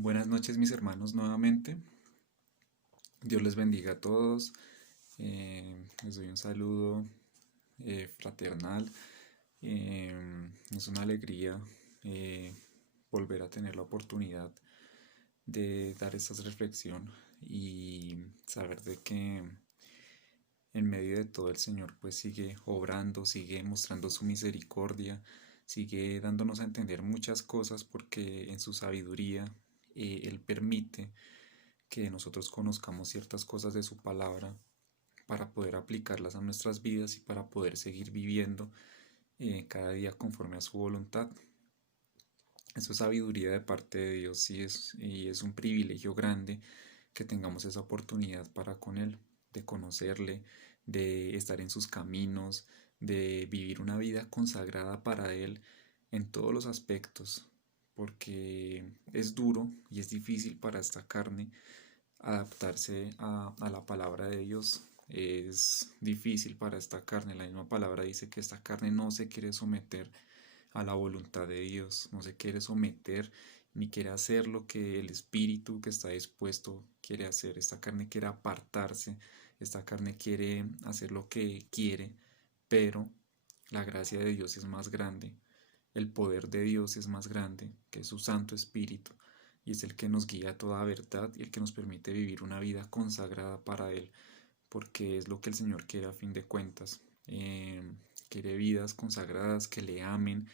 Buenas noches mis hermanos nuevamente. Dios les bendiga a todos. Les doy un saludo fraternal. Es una alegría eh, volver a tener la oportunidad de dar esta reflexión y saber de que en medio de todo el Señor pues sigue obrando, sigue mostrando su misericordia, sigue dándonos a entender muchas cosas porque en su sabiduría Él permite que nosotros conozcamos ciertas cosas de su palabra para poder aplicarlas a nuestras vidas y para poder seguir viviendo cada día conforme a su voluntad. Eso es sabiduría de parte de Dios y es un privilegio grande que tengamos esa oportunidad para con Él, de conocerle, de estar en sus caminos, de vivir una vida consagrada para Él en todos los aspectos, porque es duro y es difícil para esta carne adaptarse a la palabra de Dios. Es difícil para esta carne. La misma palabra dice que esta carne no se quiere someter a la voluntad de Dios, no se quiere someter ni quiere hacer lo que el espíritu que está dispuesto quiere hacer. Esta carne quiere apartarse, esta carne quiere hacer lo que quiere, pero la gracia de Dios es más grande, el poder de Dios es más grande que su Santo Espíritu y es el que nos guía a toda verdad y el que nos permite vivir una vida consagrada para Él, porque es lo que el Señor quiere a fin de cuentas. Quiere vidas consagradas que le amen,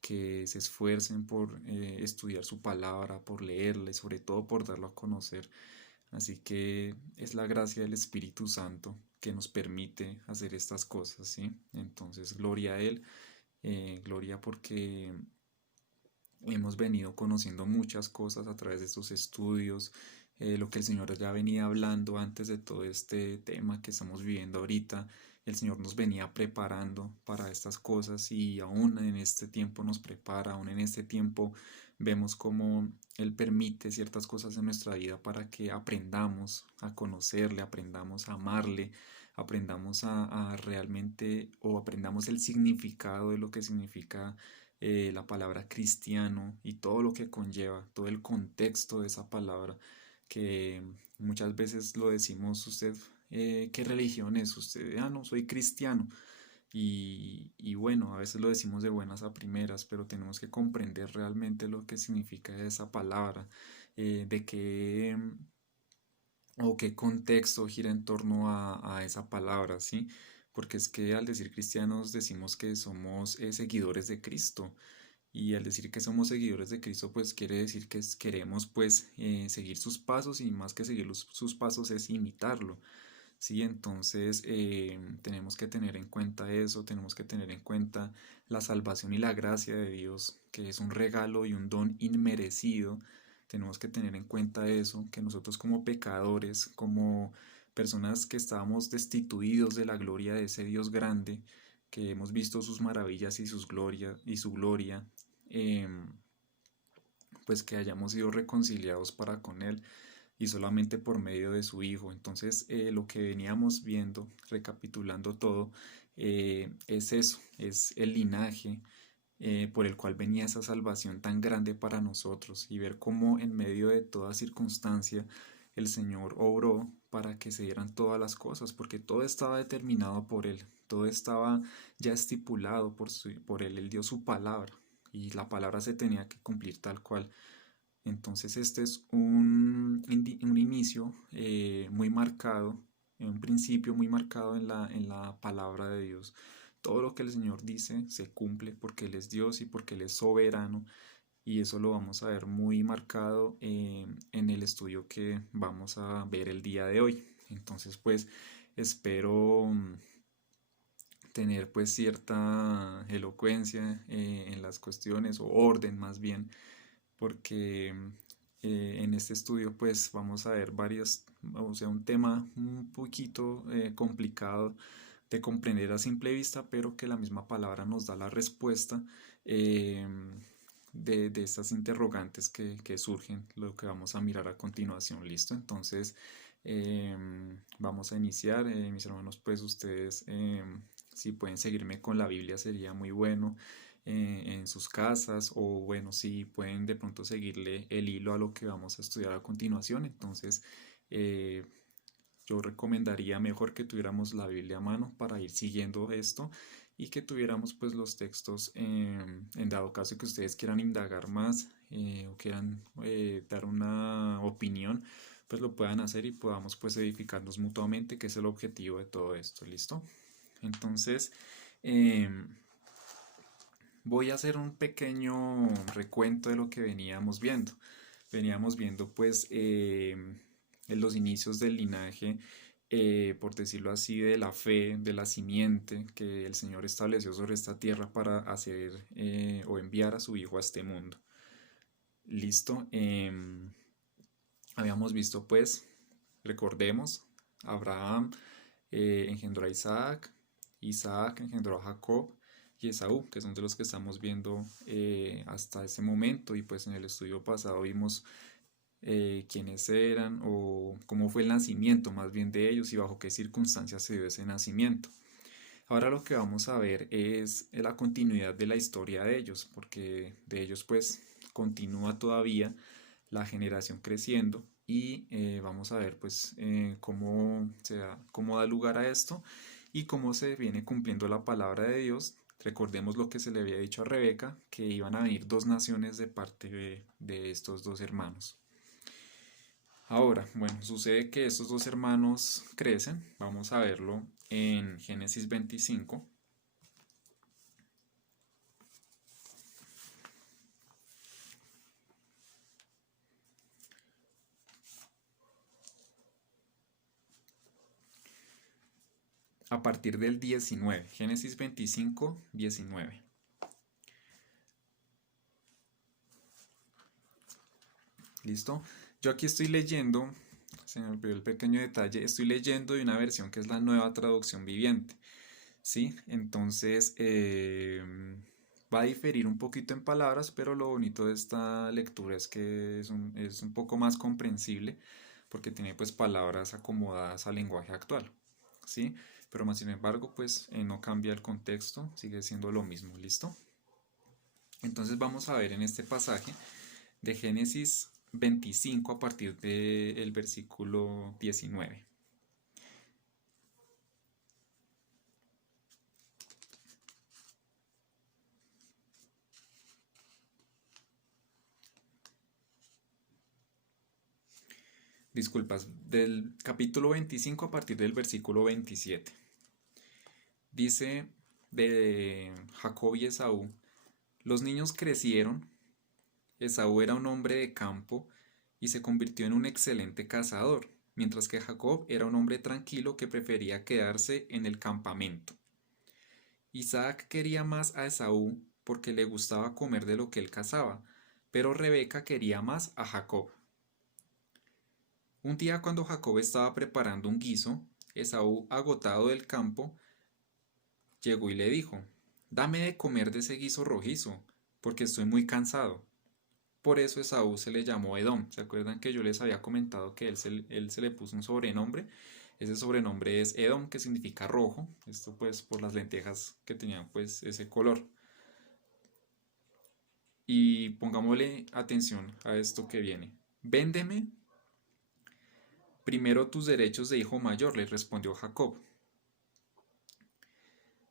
que se esfuercen por estudiar su palabra, por leerla y sobre todo por darlo a conocer. Así que es la gracia del Espíritu Santo que nos permite hacer estas cosas, ¿sí? Entonces, gloria a Él, gloria porque hemos venido conociendo muchas cosas a través de estos estudios, lo que el Señor ya venía hablando antes de todo este tema que estamos viviendo ahorita. El Señor nos venía preparando para estas cosas y aún en este tiempo nos prepara, aún en este tiempo vemos cómo Él permite ciertas cosas en nuestra vida para que aprendamos a conocerle, aprendamos a amarle, aprendamos a realmente o aprendamos el significado de lo que significa la palabra cristiano y todo lo que conlleva, todo el contexto de esa palabra, que muchas veces lo decimos usted, ¿qué religión es usted? Ah, no, soy cristiano. Y bueno, a veces lo decimos de buenas a primeras, pero tenemos que comprender realmente lo que significa esa palabra, de qué o qué contexto gira en torno a esa palabra, ¿sí? Porque es que al decir cristianos decimos que somos seguidores de Cristo, y al decir que somos seguidores de Cristo, pues quiere decir que queremos pues seguir sus pasos y más que seguir sus pasos es imitarlo. Sí, entonces tenemos que tener en cuenta eso, tenemos que tener en cuenta la salvación y la gracia de Dios, que es un regalo y un don inmerecido. Tenemos que tener en cuenta eso, que nosotros como pecadores, como personas que estábamos destituidos de la gloria de ese Dios grande, que hemos visto sus maravillas y sus gloria y su gloria, em, pues que hayamos sido reconciliados para con Él y solamente por medio de su Hijo. Entonces, lo que veníamos viendo, recapitulando todo, es eso, es el linaje por el cual venía esa salvación tan grande para nosotros y ver cómo en medio de toda circunstancia el Señor obró para que se dieran todas las cosas, porque todo estaba determinado por Él, todo estaba ya estipulado por Él dio su palabra y la palabra se tenía que cumplir tal cual. Entonces este es un inicio muy marcado, un principio muy marcado en la palabra de Dios. Todo lo que el Señor dice se cumple porque Él es Dios y porque Él es soberano y eso lo vamos a ver muy marcado en el estudio que vamos a ver el día de hoy. Entonces pues espero tener pues cierta elocuencia en las cuestiones o orden más bien porque en este estudio pues vamos a ver varios, o sea, un tema un poquito complicado de comprender a simple vista, pero que la misma palabra nos da la respuesta eh, de estas interrogantes que surgen, lo que vamos a mirar a continuación, ¿listo? Entonces, vamos a iniciar, mis hermanos, pues ustedes si pueden seguirme con la Biblia sería muy bueno. en sus casas, o bueno, si pueden de pronto seguirle el hilo a lo que vamos a estudiar a continuación. Entonces, eh, yo recomendaría mejor que tuviéramos la Biblia a mano para ir siguiendo esto y que tuviéramos pues los textos en dado caso que ustedes quieran indagar más o quieran dar una opinión, pues lo puedan hacer y podamos pues edificarnos mutuamente, que es el objetivo de todo esto. ¿Listo? Entonces, em, voy a hacer un pequeño recuento de lo que veníamos viendo. Veníamos viendo pues en los inicios del linaje, por decirlo así, de la fe, de la simiente que el Señor estableció sobre esta tierra para hacer o enviar a su Hijo a este mundo. Listo. Habíamos visto pues, recordemos, Abraham engendró a Isaac, Isaac engendró a Jacob y Esaú, que son de los que estamos viendo hasta ese momento. Y pues en el estudio pasado vimos quiénes eran o cómo fue el nacimiento más bien de ellos y bajo qué circunstancias se dio ese nacimiento. Ahora lo que vamos a ver es la continuidad de la historia de ellos, porque de ellos pues continúa todavía la generación creciendo y vamos a ver pues cómo da lugar a esto y cómo se viene cumpliendo la palabra de Dios. Recordemos lo que se le había dicho a Rebeca, que iban a venir dos naciones de parte de estos dos hermanos. Ahora, bueno, sucede que estos dos hermanos crecen, vamos a verlo en Génesis 25. A partir del 19, Génesis 25, 19. ¿Listo? Yo aquí estoy leyendo, se me olvidó el pequeño detalle, estoy leyendo de una versión que es la Nueva Traducción Viviente. ¿Sí? Entonces, va a diferir un poquito en palabras, pero lo bonito de esta lectura es que es un poco más comprensible porque tiene pues palabras acomodadas al lenguaje actual, ¿sí? Pero más sin embargo, pues no cambia el contexto, sigue siendo lo mismo, ¿listo? Entonces vamos a ver en este pasaje de Génesis 25 a partir del versículo 19. Disculpas, del capítulo 25 a partir del versículo 27. Dice de Jacob y Esaú: los niños crecieron, Esaú era un hombre de campo y se convirtió en un excelente cazador, mientras que Jacob era un hombre tranquilo que prefería quedarse en el campamento. Isaac quería más a Esaú porque le gustaba comer de lo que él cazaba, pero Rebeca quería más a Jacob. Un día cuando Jacob estaba preparando un guiso, Esaú, agotado del campo, llegó y le dijo: dame de comer de ese guiso rojizo, porque estoy muy cansado. Por eso Esaú se le llamó Edom. ¿Se acuerdan que yo les había comentado que él se le puso un sobrenombre? Ese sobrenombre es Edom, que significa rojo. Esto pues por las lentejas que tenían pues ese color. Y pongámosle atención a esto que viene. Véndeme primero tus derechos de hijo mayor, le respondió Jacob.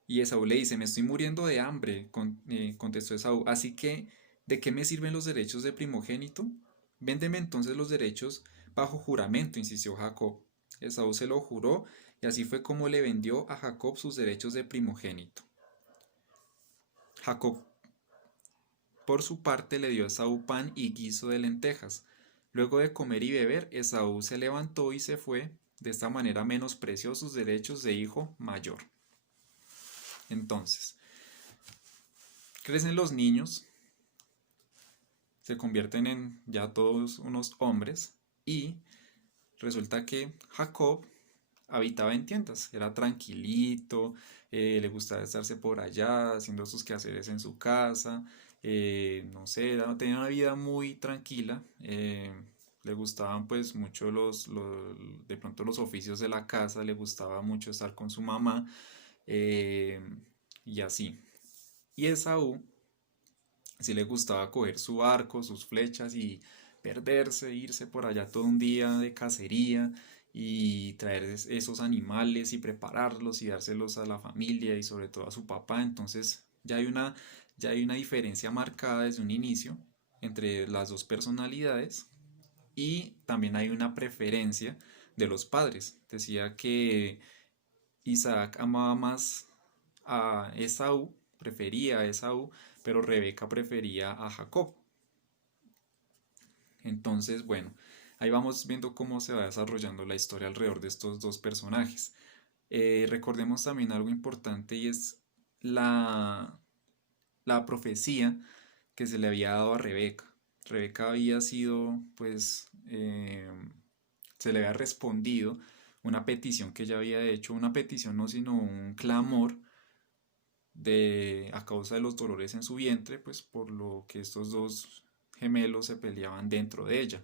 Y Esaú le dice: me estoy muriendo de hambre, contestó Esaú, así que, ¿de qué me sirven los derechos de primogénito? Véndeme entonces los derechos bajo juramento, insistió Jacob. Esaú se lo juró y así fue como le vendió a Jacob sus derechos de primogénito. Jacob, por su parte, le dio a Esaú pan y guiso de lentejas. Luego de comer y beber, Esaú se levantó y se fue. De esta manera menospreció sus derechos de hijo mayor. Entonces, crecen los niños, se convierten en ya todos unos hombres y resulta que Jacob habitaba en tiendas, era tranquilito, le gustaba estarse por allá haciendo sus quehaceres en su casa, no sé, tenía una vida muy tranquila, le gustaban pues mucho de pronto los oficios de la casa, le gustaba mucho estar con su mamá eh, y así. Y Esaú Sí le gustaba coger su arco, sus flechas y perderse, irse por allá todo un día de cacería y traer esos animales y prepararlos y dárselos a la familia y sobre todo a su papá. Entonces ya hay una diferencia marcada desde un inicio entre las dos personalidades y también hay una preferencia de los padres. Decía que Isaac amaba más a Esaú, prefería a Esaú, pero Rebeca prefería a Jacob. Entonces, bueno, ahí vamos viendo cómo se va desarrollando la historia alrededor de estos dos personajes. Recordemos también algo importante y es la, la profecía que se le había dado a Rebeca. Rebeca había sido, pues, se le había respondido una petición que ella había hecho, una petición no sino un clamor a causa de los dolores en su vientre, pues por lo que estos dos gemelos se peleaban dentro de ella.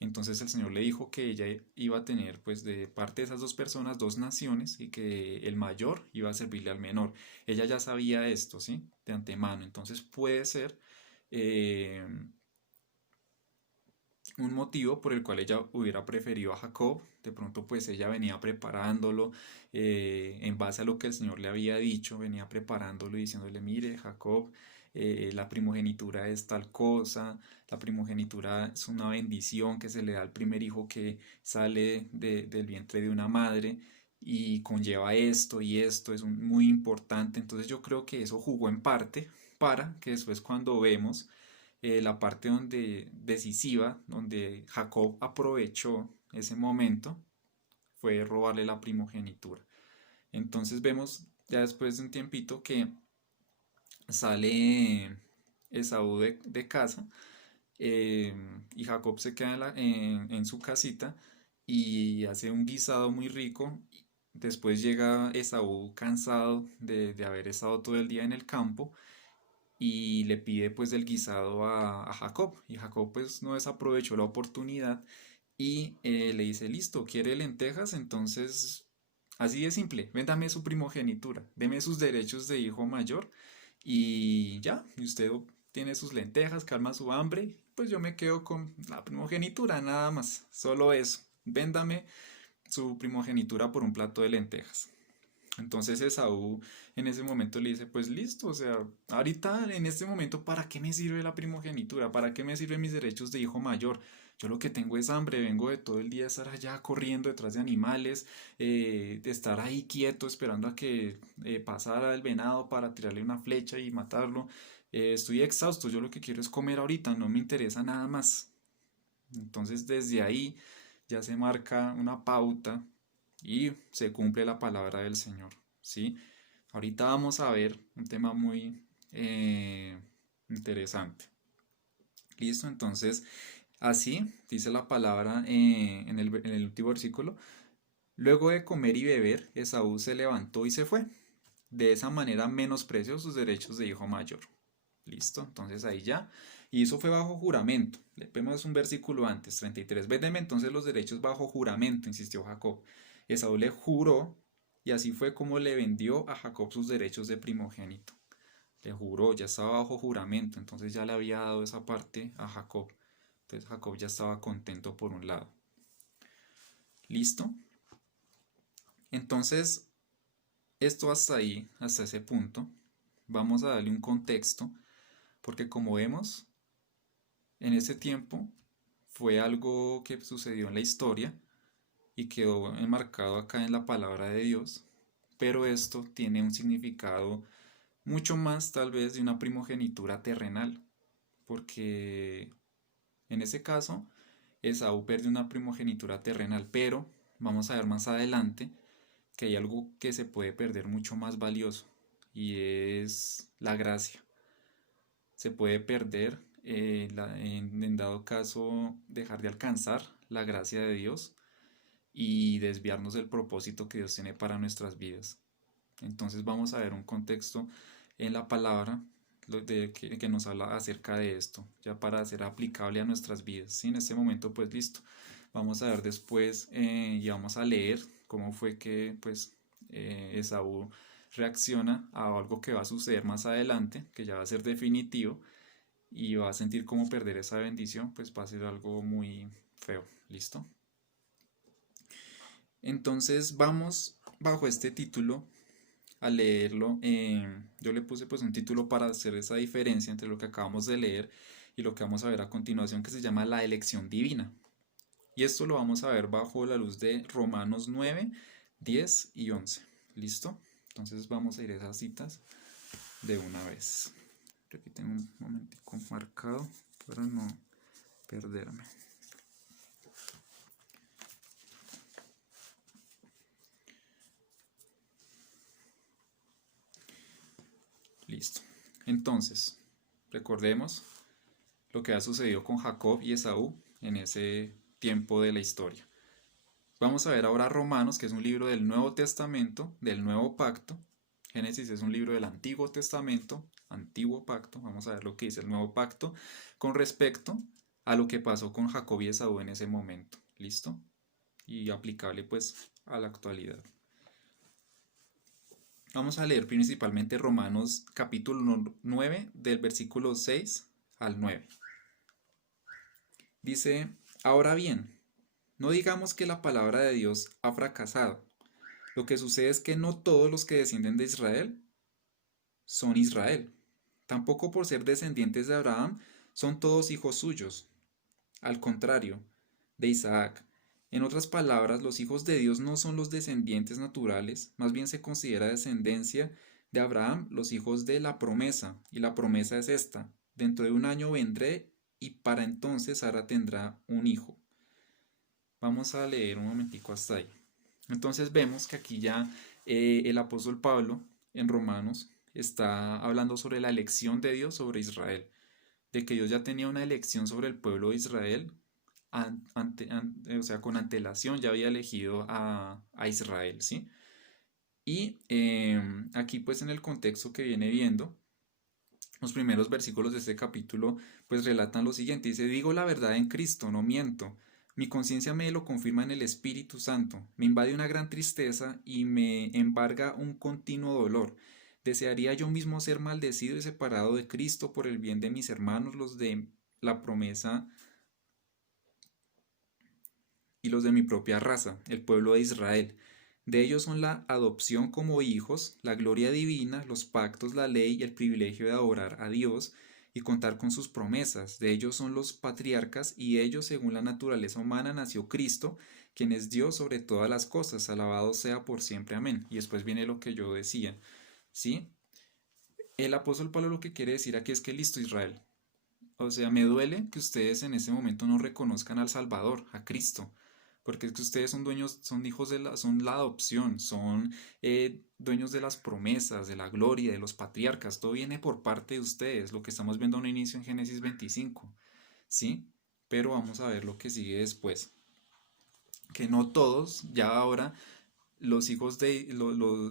Entonces el Señor le dijo que ella iba a tener pues de parte de esas dos personas dos naciones y que el mayor iba a servirle al menor. Ella ya sabía esto, ¿sí? De antemano. Entonces puede ser eh, un motivo por el cual ella hubiera preferido a Jacob. De pronto pues ella venía preparándolo en base a lo que el Señor le había dicho, venía preparándolo y diciéndole, mire Jacob, la primogenitura es tal cosa, la primogenitura es una bendición que se le da al primer hijo que sale del vientre de una madre y conlleva esto y esto es muy importante. Entonces yo creo que eso jugó en parte para que después cuando vemos la parte donde decisiva, donde Jacob aprovechó ese momento, fue robarle la primogenitura. Entonces vemos ya después de un tiempito que sale Esaú de casa eh, y Jacob se queda en su casita y hace un guisado muy rico. Después llega Esaú cansado de haber estado todo el día en el campo y le pide pues del guisado a Jacob y Jacob pues no desaprovechó la oportunidad y le dice listo, ¿quiere lentejas? Entonces así de simple, véndame su primogenitura, deme sus derechos de hijo mayor y ya, y usted tiene sus lentejas, calma su hambre, pues yo me quedo con la primogenitura nada más, solo eso, véndame su primogenitura por un plato de lentejas. Entonces Esaú en ese momento le dice, pues listo, o sea, ahorita en este momento, ¿para qué me sirve la primogenitura? ¿Para qué me sirven mis derechos de hijo mayor? Yo lo que tengo es hambre, vengo de todo el día estar allá corriendo detrás de animales, de estar ahí quieto esperando a que pasara el venado para tirarle una flecha y matarlo. Estoy exhausto, yo lo que quiero es comer ahorita, no me interesa nada más. Entonces desde ahí ya se marca una pauta y se cumple la palabra del Señor, ¿sí? Ahorita vamos a ver un tema muy interesante. ¿Listo? Entonces, así dice la palabra en el último versículo. Luego de comer y beber, Esaú se levantó y se fue. De esa manera menospreció sus derechos de hijo mayor. ¿Listo? Entonces ahí ya. Y eso fue bajo juramento. Le vemos un versículo antes, 33. Véndeme entonces los derechos bajo juramento, insistió Jacob. Esaú le juró y así fue como le vendió a Jacob sus derechos de primogénito. Le juró, ya estaba bajo juramento, entonces ya le había dado esa parte a Jacob. Entonces Jacob ya estaba contento por un lado. ¿Listo? Entonces, esto hasta ahí, hasta ese punto, vamos a darle un contexto, porque como vemos, en ese tiempo fue algo que sucedió en la historia y quedó enmarcado acá en la palabra de Dios, pero esto tiene un significado mucho más tal vez de una primogenitura terrenal, porque en ese caso Esaú pierde una primogenitura terrenal, pero vamos a ver más adelante que hay algo que se puede perder mucho más valioso y es la gracia. Se puede perder en dado caso dejar de alcanzar la gracia de Dios y desviarnos del propósito que Dios tiene para nuestras vidas. Entonces vamos a ver un contexto en la palabra que nos habla acerca de esto, ya para ser aplicable a nuestras vidas. ¿Sí? En este momento pues listo. Vamos a ver después y vamos a leer cómo fue que pues Esaú reacciona a algo que va a suceder más adelante, que ya va a ser definitivo, y va a sentir como perder esa bendición, pues va a ser algo muy feo. ¿Listo? Entonces vamos bajo este título a leerlo. Yo le puse pues un título para hacer esa diferencia entre lo que acabamos de leer y lo que vamos a ver a continuación, que se llama la elección divina. Y esto lo vamos a ver bajo la luz de Romanos 9, 10 y 11. ¿Listo? Entonces vamos a ir a esas citas de una vez. Aquí tengo un momentico marcado para no perderme. Listo. Entonces, recordemos lo que ha sucedido con Jacob y Esaú en ese tiempo de la historia. Vamos a ver ahora Romanos, que es un libro del Nuevo Testamento, del Nuevo Pacto. Génesis es un libro del Antiguo Testamento, Antiguo Pacto. Vamos a ver lo que dice el Nuevo Pacto con respecto a lo que pasó con Jacob y Esaú en ese momento. ¿Listo? Y aplicable pues a la actualidad. Vamos a leer principalmente Romanos capítulo 9 del versículo 6 al 9. Dice, ahora bien, no digamos que la palabra de Dios ha fracasado. Lo que sucede es que no todos los que descienden de Israel son Israel. Tampoco por ser descendientes de Abraham son todos hijos suyos. Al contrario, de Isaac. En otras palabras, los hijos de Dios no son los descendientes naturales, más bien se considera descendencia de Abraham los hijos de la promesa, y la promesa es esta: dentro de un año vendré y para entonces Sara tendrá un hijo. Vamos a leer un momentico hasta ahí. Entonces vemos que aquí ya el apóstol Pablo en Romanos está hablando sobre la elección de Dios sobre Israel, de que Dios ya tenía una elección sobre el pueblo de Israel, o sea, con antelación ya había elegido a Israel, ¿sí? Y aquí pues en el contexto que viene viendo, los primeros versículos de este capítulo pues relatan lo siguiente, dice, digo la verdad en Cristo, no miento. Mi conciencia me lo confirma en el Espíritu Santo. Me invade una gran tristeza y me embarga un continuo dolor. Desearía yo mismo ser maldecido y separado de Cristo por el bien de mis hermanos, los de la promesa y los de mi propia raza, el pueblo de Israel. De ellos son la adopción como hijos, la gloria divina, los pactos, la ley y el privilegio de adorar a Dios y contar con sus promesas. De ellos son los patriarcas y ellos, según la naturaleza humana, nació Cristo, quien es Dios sobre todas las cosas. Alabado sea por siempre. Amén. Y después viene lo que yo decía. ¿Sí? El apóstol Pablo lo que quiere decir aquí es que listo, Israel. O sea, me duele que ustedes en ese momento no reconozcan al Salvador, a Cristo, porque es que ustedes son dueños, son hijos son la adopción, son dueños de las promesas, de la gloria, de los patriarcas, todo viene por parte de ustedes, lo que estamos viendo a un inicio en Génesis 25, ¿sí? Pero vamos a ver lo que sigue después, que no todos, ya ahora, los hijos de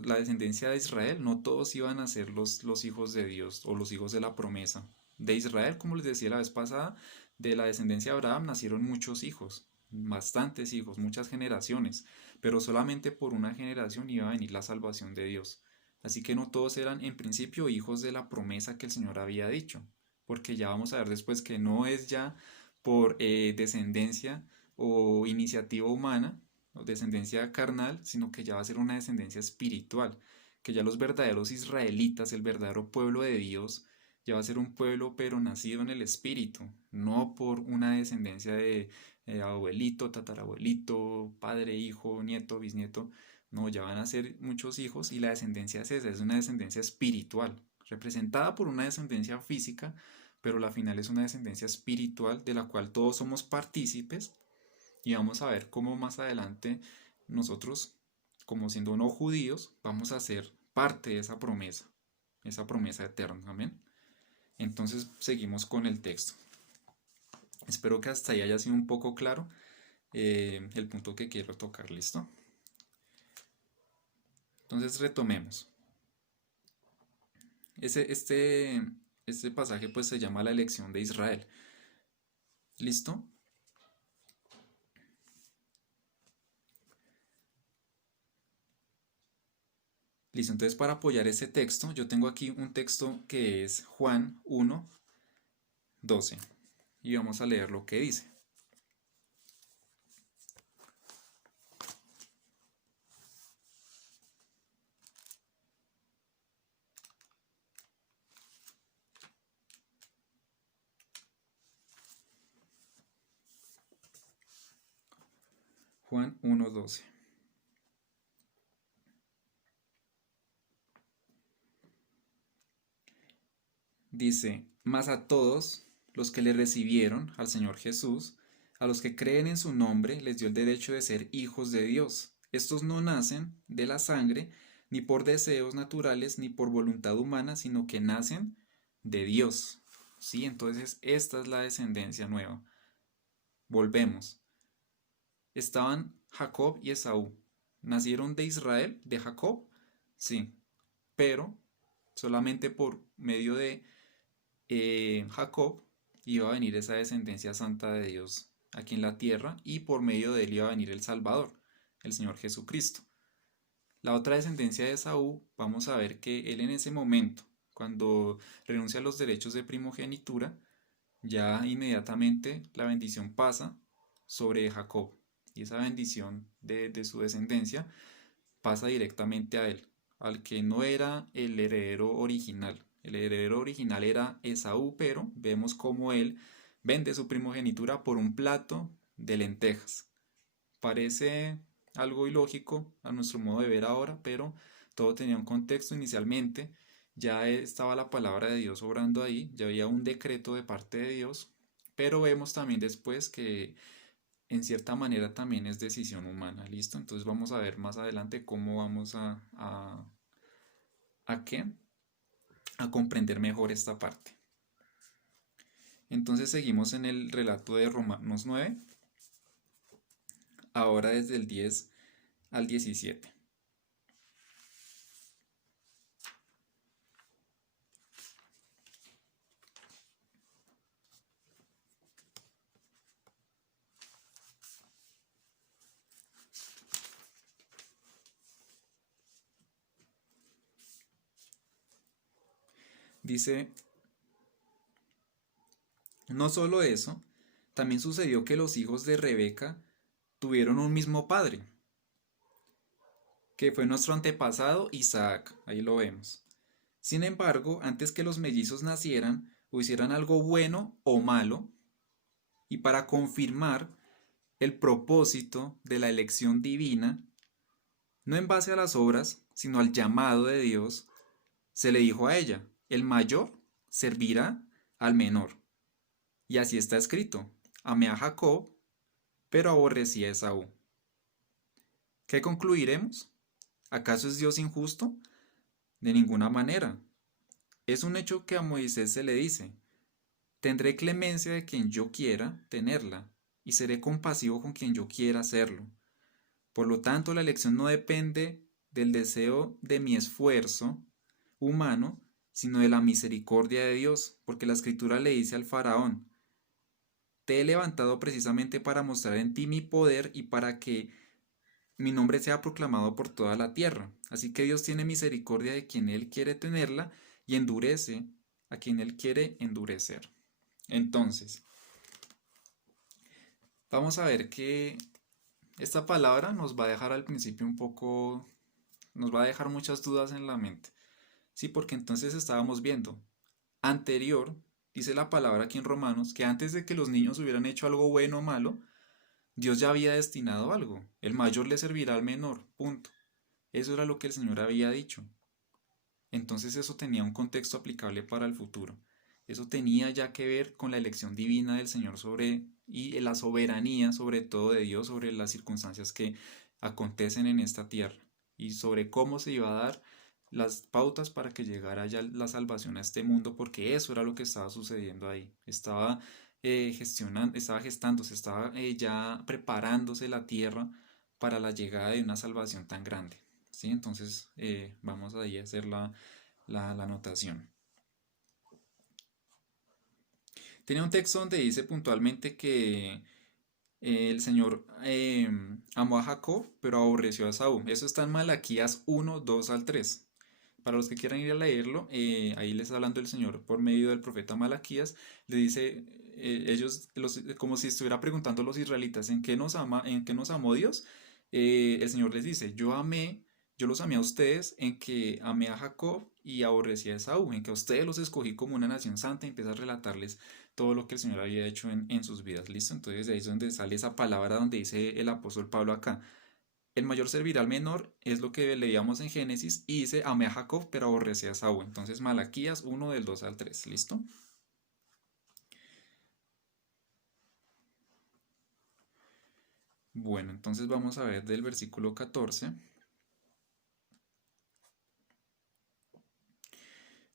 la descendencia de Israel, no todos iban a ser los hijos de Dios o los hijos de la promesa. De Israel, como les decía la vez pasada, de la descendencia de Abraham nacieron muchos hijos, bastantes hijos, muchas generaciones, pero solamente por una generación iba a venir la salvación de Dios. Así que no todos eran en principio hijos de la promesa que el Señor había dicho, porque ya vamos a ver después que no es ya por descendencia o iniciativa humana, o descendencia carnal, sino que ya va a ser una descendencia espiritual, que ya los verdaderos israelitas, el verdadero pueblo de Dios, ya va a ser un pueblo pero nacido en el espíritu, no por una descendencia de abuelito, tatarabuelito, padre, hijo, nieto, bisnieto, no, ya van a ser muchos hijos y la descendencia es esa, es una descendencia espiritual, representada por una descendencia física, pero la final es una descendencia espiritual de la cual todos somos partícipes y vamos a ver cómo más adelante nosotros, como siendo no judíos, vamos a ser parte de esa promesa eterna. Amén. Entonces seguimos con el texto. Espero que hasta ahí haya sido un poco claro el punto que quiero tocar. ¿Listo? Entonces retomemos. Ese, este pasaje pues se llama la elección de Israel. ¿Listo? Listo, entonces para apoyar ese texto, yo tengo aquí un texto que es Juan 1, 12. Y vamos a leer lo que dice. Juan 1:12. Dice, mas a todos los que le recibieron al Señor Jesús, a los que creen en su nombre, les dio el derecho de ser hijos de Dios. Estos no nacen de la sangre, ni por deseos naturales, ni por voluntad humana, sino que nacen de Dios. ¿Sí? Entonces, esta es la descendencia nueva. Volvemos. Estaban Jacob y Esaú. ¿Nacieron de Israel, de Jacob? Sí, pero solamente por medio de Jacob iba a venir esa descendencia santa de Dios aquí en la tierra y por medio de él iba a venir el Salvador, el Señor Jesucristo. La otra descendencia de Esaú, vamos a ver que él en ese momento, cuando renuncia a los derechos de primogenitura, ya inmediatamente la bendición pasa sobre Jacob y esa bendición de su descendencia pasa directamente a él, al que no era el heredero original. El heredero original era Esaú, pero vemos cómo él vende su primogenitura por un plato de lentejas. Parece algo ilógico a nuestro modo de ver ahora, pero todo tenía un contexto inicialmente. Ya estaba la palabra de Dios obrando ahí, ya había un decreto de parte de Dios, pero vemos también después que en cierta manera también es decisión humana, ¿listo? Entonces vamos a ver más adelante cómo vamos ¿a qué? A comprender mejor esta parte. Entonces seguimos en el relato de Romanos 9, ahora desde el 10 al 17. Dice, no solo eso, también sucedió que los hijos de Rebeca tuvieron un mismo padre, que fue nuestro antepasado Isaac, ahí lo vemos. Sin embargo, antes que los mellizos nacieran o hicieran algo bueno o malo, y para confirmar el propósito de la elección divina, no en base a las obras, sino al llamado de Dios, se le dijo a ella, el mayor servirá al menor. Y así está escrito, amé a Jacob, pero aborrecí a Esaú. ¿Qué concluiremos? ¿Acaso es Dios injusto? De ninguna manera. Es un hecho que a Moisés se le dice, tendré clemencia de quien yo quiera tenerla, y seré compasivo con quien yo quiera hacerlo. Por lo tanto, la elección no depende del deseo de mi esfuerzo humano, sino de la misericordia de Dios, porque la escritura le dice al faraón, te he levantado precisamente para mostrar en ti mi poder y para que mi nombre sea proclamado por toda la tierra. Así que Dios tiene misericordia de quien Él quiere tenerla y endurece a quien Él quiere endurecer. Entonces, vamos a ver que esta palabra nos va a dejar al principio un poco, nos va a dejar muchas dudas en la mente. Sí, porque entonces estábamos viendo anterior, dice la palabra aquí en Romanos, que antes de que los niños hubieran hecho algo bueno o malo, Dios ya había destinado algo. El mayor le servirá al menor, punto. Eso era lo que el Señor había dicho. Entonces eso tenía un contexto aplicable para el futuro. Eso tenía ya que ver con la elección divina del Señor sobre y la soberanía sobre todo de Dios sobre las circunstancias que acontecen en esta tierra y sobre cómo se iba a dar las pautas para que llegara ya la salvación a este mundo, porque eso era lo que estaba sucediendo ahí. Estaba gestionando, estaba gestándose, estaba ya preparándose la tierra para la llegada de una salvación tan grande. ¿Sí? Entonces vamos ahí a hacer la anotación. Tiene un texto donde dice puntualmente que el Señor amó a Jacob, pero aborreció a Saúl. Eso está en Malaquías 1, 2 al 3. para los que quieran ir a leerlo, ahí les está hablando el Señor por medio del profeta Malaquías, le dice, como si estuviera preguntando a los israelitas, ¿en qué nos ama, en qué nos amó Dios? El Señor les dice, yo los amé a ustedes en que amé a Jacob y aborrecí a Esaú, en que a ustedes los escogí como una nación santa, y empieza a relatarles todo lo que el Señor había hecho en sus vidas, ¿listo? Entonces ahí es donde sale esa palabra donde dice el apóstol Pablo acá. El mayor servirá al menor, es lo que leíamos en Génesis, y dice, amé a Jacob, pero aborrecí a Esaú. Entonces Malaquías 1 del 2 al 3, ¿listo? Bueno, entonces vamos a ver del versículo 14.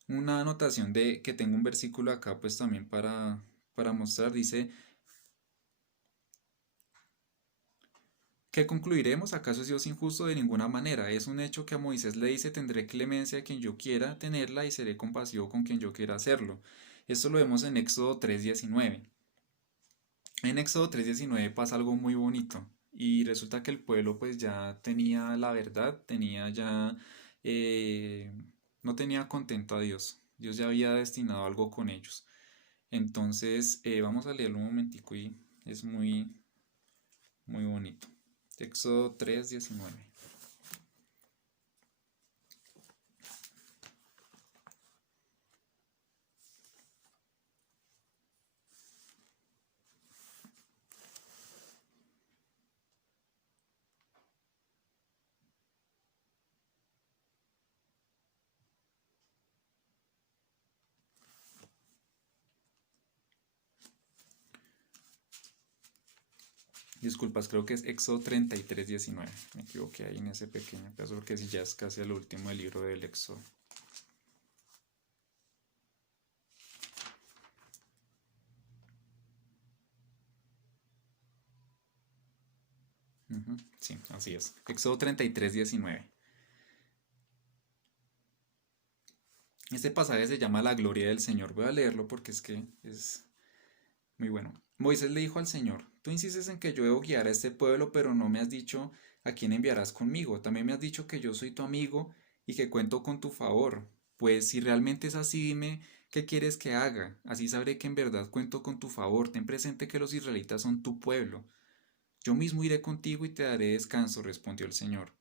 Una anotación de que tengo un versículo acá, pues también para mostrar, dice, ¿qué concluiremos? ¿Acaso es Dios injusto? De ninguna manera. Es un hecho que a Moisés le dice, tendré clemencia a quien yo quiera tenerla y seré compasivo con quien yo quiera hacerlo. Esto lo vemos en Éxodo 3:19. En Éxodo 3:19 pasa algo muy bonito y resulta que el pueblo pues ya tenía la verdad, tenía ya, eh, no tenía contento a Dios. Dios ya había destinado algo con ellos. Entonces, vamos a leerlo un momentico y es muy, muy bonito. Éxodo 3:19. Disculpas, creo que es Éxodo 33:19. Me equivoqué ahí en ese pequeño pedazo porque si ya es casi el último del libro del Éxodo. Ujú, sí, así es. Éxodo 33:19. Este pasaje se llama La gloria del Señor. Voy a leerlo porque es que es muy bueno. Moisés le dijo al Señor, tú insistes en que yo debo guiar a este pueblo, pero no me has dicho a quién enviarás conmigo. También me has dicho que yo soy tu amigo y que cuento con tu favor. Pues si realmente es así, dime qué quieres que haga. Así sabré que en verdad cuento con tu favor. Ten presente que los israelitas son tu pueblo. Yo mismo iré contigo y te daré descanso, respondió el Señor.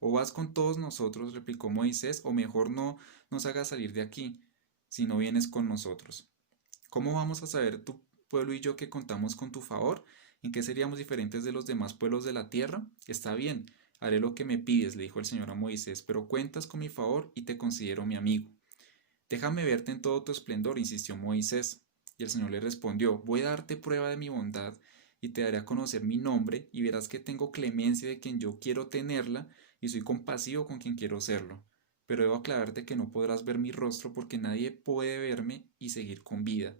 O vas con todos nosotros, replicó Moisés, o mejor no nos hagas salir de aquí, si no vienes con nosotros. ¿Cómo vamos a saber tu pueblo y yo que contamos con tu favor? ¿En qué seríamos diferentes de los demás pueblos de la tierra? Está bien, haré lo que me pides, le dijo el Señor a Moisés, pero cuentas con mi favor y te considero mi amigo. Déjame verte en todo tu esplendor, insistió Moisés. Y el Señor le respondió, voy a darte prueba de mi bondad y te daré a conocer mi nombre y verás que tengo clemencia de quien yo quiero tenerla y soy compasivo con quien quiero serlo. Pero debo aclararte que no podrás ver mi rostro porque nadie puede verme y seguir con vida.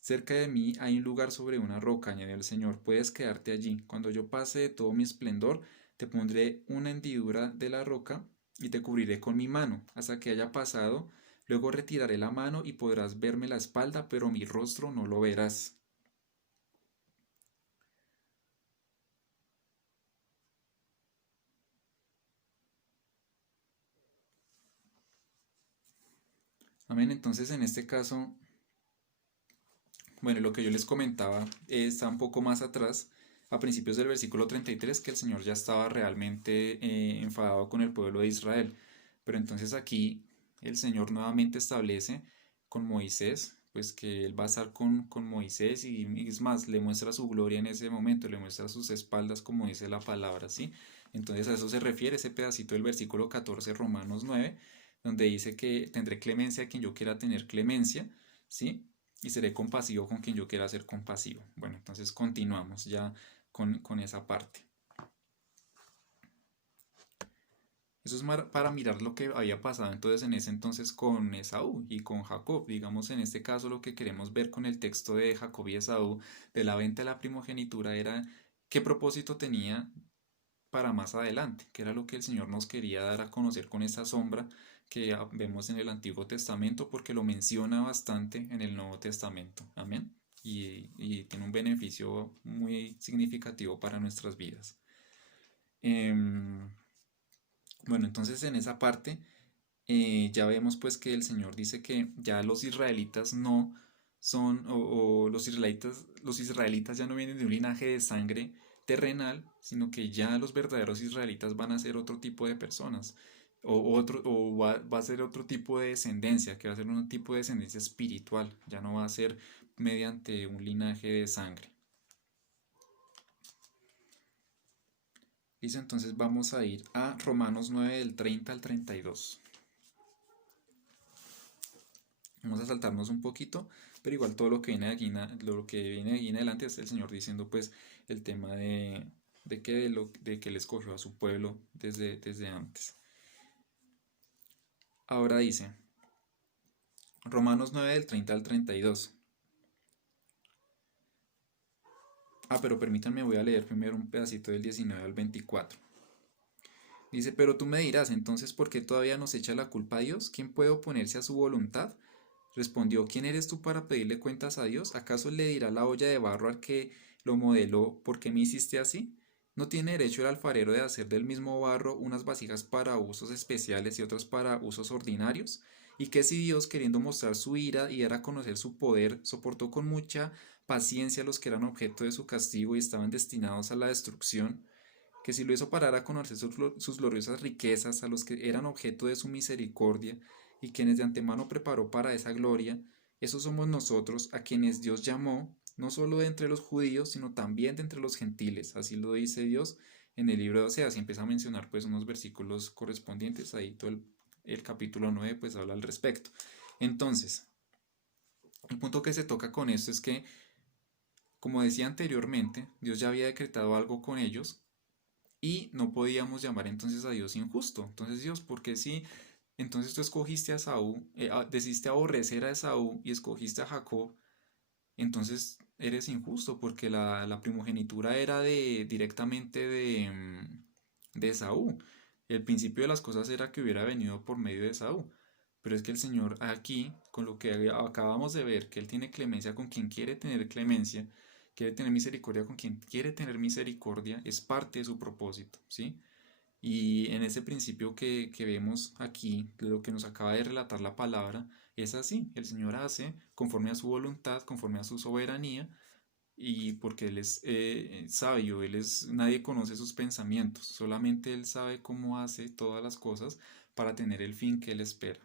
Cerca de mí hay un lugar sobre una roca, añadió el Señor, puedes quedarte allí. Cuando yo pase de todo mi esplendor, te pondré una hendidura de la roca y te cubriré con mi mano, hasta que haya pasado. Luego retiraré la mano y podrás verme la espalda, pero mi rostro no lo verás. Amén. Entonces, en este caso, bueno, lo que yo les comentaba está un poco más atrás, a principios del versículo 33, que el Señor ya estaba realmente enfadado con el pueblo de Israel. Pero entonces aquí el Señor nuevamente establece con Moisés, pues que Él va a estar con Moisés y es más, le muestra su gloria en ese momento, le muestra sus espaldas como dice la palabra, ¿sí? Entonces a eso se refiere ese pedacito del versículo 14, Romanos 9, donde dice que tendré clemencia a quien yo quiera tener clemencia, ¿sí? Y seré compasivo con quien yo quiera ser compasivo. Bueno, entonces continuamos ya con esa parte. Eso es para mirar lo que había pasado entonces en ese entonces con Esaú y con Jacob. Digamos, en este caso lo que queremos ver con el texto de Jacob y Esaú de la venta de la primogenitura era qué propósito tenía para más adelante, que era lo que el Señor nos quería dar a conocer con esta sombra que vemos en el Antiguo Testamento porque lo menciona bastante en el Nuevo Testamento. Amén. Y tiene un beneficio muy significativo para nuestras vidas. Em, Bueno, entonces en esa parte ya vemos pues que el Señor dice que ya los israelitas no son, o los israelitas ya no vienen de un linaje de sangre terrenal, sino que ya los verdaderos israelitas van a ser otro tipo de personas, va a ser otro tipo de descendencia, que va a ser un tipo de descendencia espiritual, ya no va a ser mediante un linaje de sangre. Listo, entonces vamos a ir a Romanos 9 del 30 al 32. Vamos a saltarnos un poquito, pero igual todo lo que viene de aquí, lo que viene de aquí en adelante es el Señor diciendo pues el tema de que Él escogió a su pueblo desde antes. Ahora dice, Romanos 9 del 30 al 32. Pero permítanme, voy a leer primero un pedacito del 19 al 24. Dice, pero tú me dirás, entonces, ¿por qué todavía nos echa la culpa a Dios? ¿Quién puede oponerse a su voluntad? Respondió, ¿quién eres tú para pedirle cuentas a Dios? ¿Acaso le dirá la olla de barro al que lo modeló, ¿por qué me hiciste así? ¿No tiene derecho el alfarero de hacer del mismo barro unas vasijas para usos especiales y otras para usos ordinarios? ¿Y qué si Dios, queriendo mostrar su ira y dar a conocer su poder, soportó con mucha paciencia a los que eran objeto de su castigo y estaban destinados a la destrucción? Que si lo hizo parar a conocer sus gloriosas riquezas a los que eran objeto de su misericordia y quienes de antemano preparó para esa gloria, esos somos nosotros a quienes Dios llamó, no solo de entre los judíos, sino también de entre los gentiles. Así lo dice Dios en el libro de Oseas y empieza a mencionar pues unos versículos correspondientes, ahí todo el capítulo 9 pues habla al respecto. Entonces, el punto que se toca con esto es que, como decía anteriormente, Dios ya había decretado algo con ellos y no podíamos llamar entonces a Dios injusto. Entonces Dios, ¿por qué si entonces tú escogiste a Saúl, decidiste aborrecer a Esaú y escogiste a Jacob? Entonces eres injusto porque la primogenitura era directamente de Esaú. El principio de las cosas era que hubiera venido por medio de Esaú. Pero es que el Señor aquí, con lo que acabamos de ver, que Él tiene clemencia con quien quiere tener clemencia, quiere tener misericordia con quien quiere tener misericordia, es parte de su propósito, ¿sí? Y en ese principio que vemos aquí, de lo que nos acaba de relatar la palabra, es así. El Señor hace conforme a su voluntad, conforme a su soberanía, y porque Él es sabio, nadie conoce sus pensamientos, solamente Él sabe cómo hace todas las cosas para tener el fin que Él espera.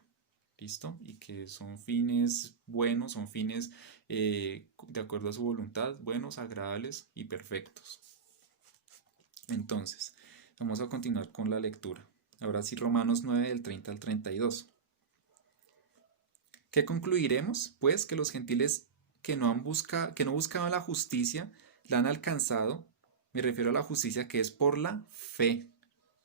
¿Listo? Y que son fines buenos, son fines de acuerdo a su voluntad, buenos, agradables y perfectos. Entonces, vamos a continuar con la lectura. Ahora sí, Romanos 9 del 30 al 32. ¿Qué concluiremos? Pues que los gentiles que no buscaban la justicia la han alcanzado. Me refiero a la justicia que es por la fe.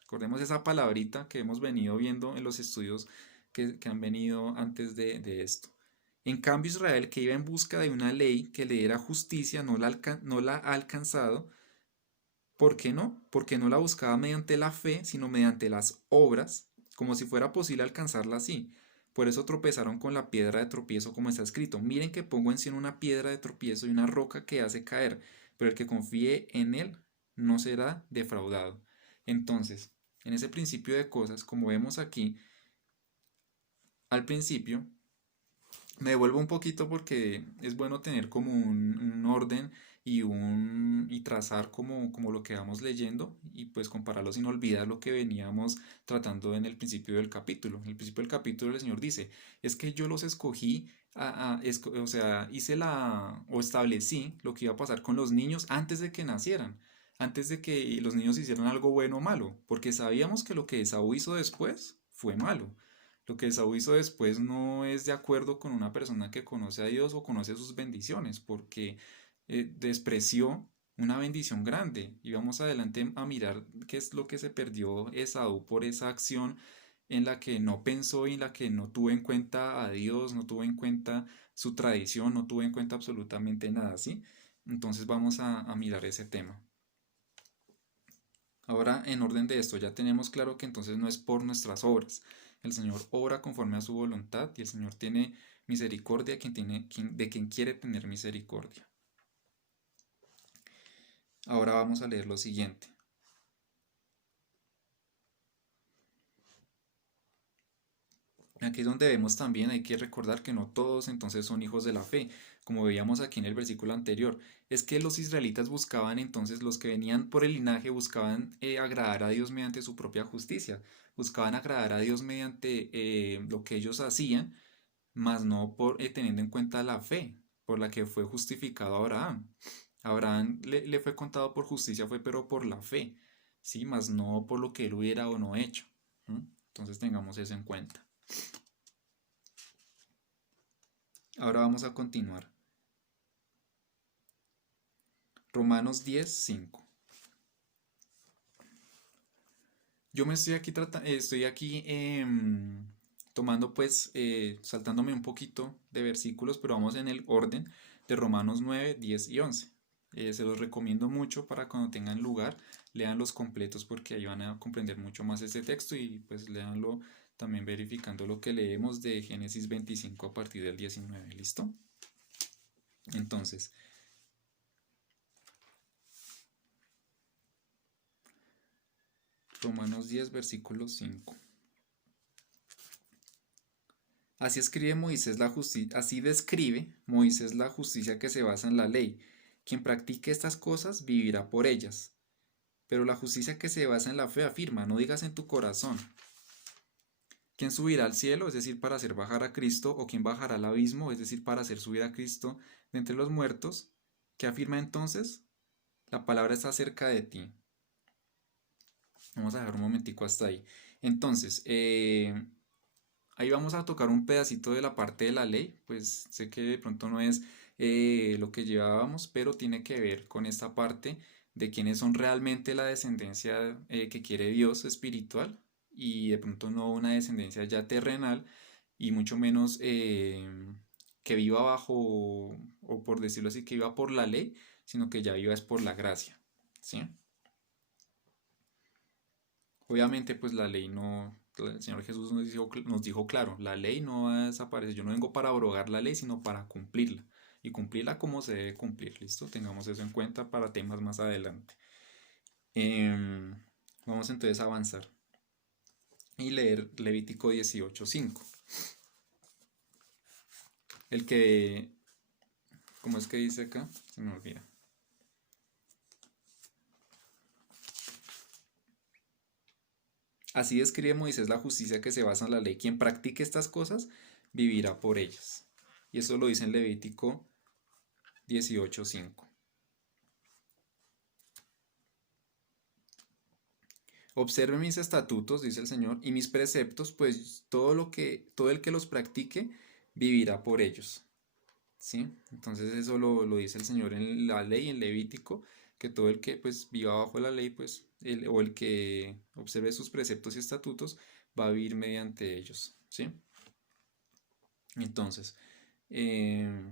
Recordemos esa palabrita que hemos venido viendo en los estudios que han venido antes de esto. En cambio, Israel, que iba en busca de una ley que le diera justicia, no la ha alcanzado. ¿Por qué no? Porque no la buscaba mediante la fe, sino mediante las obras, como si fuera posible alcanzarla así. Por eso tropezaron con la piedra de tropiezo, como está escrito. Miren que pongo encima una piedra de tropiezo y una roca que hace caer, pero el que confíe en él no será defraudado. Entonces, en ese principio de cosas, como vemos aquí, al principio me devuelvo un poquito porque es bueno tener como un orden y trazar como lo que vamos leyendo y pues compararlo sin olvidar lo que veníamos tratando en el principio del capítulo. En el principio del capítulo el Señor dice, es que yo los escogí, o sea, o establecí lo que iba a pasar con los niños antes de que nacieran, antes de que los niños hicieran algo bueno o malo, porque sabíamos que lo que Esaú hizo después fue malo. Lo que Esaú hizo después no es de acuerdo con una persona que conoce a Dios o conoce sus bendiciones, porque despreció una bendición grande. Y vamos adelante a mirar qué es lo que se perdió Esaú por esa acción en la que no pensó y en la que no tuvo en cuenta a Dios, no tuvo en cuenta su tradición, no tuvo en cuenta absolutamente nada, ¿sí? Entonces vamos a mirar ese tema. Ahora, en orden de esto, ya tenemos claro que entonces no es por nuestras obras. El Señor obra conforme a su voluntad y el Señor tiene misericordia de quien quiere tener misericordia. Ahora vamos a leer lo siguiente. Aquí es donde vemos también, hay que recordar que no todos entonces son hijos de la fe, como veíamos aquí en el versículo anterior. Es que los israelitas buscaban entonces, los que venían por el linaje, buscaban agradar a Dios mediante su propia justicia, buscaban agradar a Dios mediante lo que ellos hacían, mas no por teniendo en cuenta la fe por la que fue justificado Abraham. Abraham le fue contado por justicia, fue pero por la fe, sí, mas no por lo que él hubiera o no hecho. ¿M? Entonces tengamos eso en cuenta. Ahora vamos a continuar. Romanos 10:5. Yo me estoy aquí tomando pues, saltándome un poquito de versículos, pero vamos en el orden de Romanos 9, 10 y 11. Se los recomiendo mucho para cuando tengan lugar, lean los completos porque ahí van a comprender mucho más este texto y pues leanlo también verificando lo que leemos de Génesis 25 a partir del 19. ¿Listo? Entonces, Romanos 10, versículo 5. Así escribe Moisés la justicia, así describe Moisés la justicia que se basa en la ley. Quien practique estas cosas vivirá por ellas. Pero la justicia que se basa en la fe afirma, no digas en tu corazón. ¿Quién subirá al cielo? Es decir, para hacer bajar a Cristo, o quién bajará al abismo, es decir, para hacer subir a Cristo de entre los muertos. ¿Qué afirma entonces? La palabra está cerca de ti. Vamos a dejar un momentico hasta ahí. Entonces, ahí vamos a tocar un pedacito de la parte de la ley, pues sé que de pronto no es lo que llevábamos, pero tiene que ver con esta parte de quiénes son realmente la descendencia que quiere Dios espiritual y de pronto no una descendencia ya terrenal y mucho menos que viva bajo, o por decirlo así, que viva por la ley, sino que ya viva es por la gracia, ¿sí? Obviamente, pues la ley no, el Señor Jesús nos dijo claro, la ley no va a desaparecer. Yo no vengo para abrogar la ley, sino para cumplirla. Y cumplirla como se debe cumplir, ¿listo? Tengamos eso en cuenta para temas más adelante. Em, Vamos entonces a avanzar y leer Levítico 18:5. El que, ¿cómo es que dice acá? Se me olvida. Así describe Moisés la justicia que se basa en la ley. Quien practique estas cosas vivirá por ellas. Y eso lo dice en Levítico 18:5. Observe mis estatutos, dice el Señor, y mis preceptos, pues todo el que los practique vivirá por ellos. ¿Sí? Entonces eso lo dice el Señor en la ley, en Levítico, que todo el que pues viva bajo la ley, pues, o el que observe sus preceptos y estatutos, va a vivir mediante ellos. ¿Sí? Entonces, eh,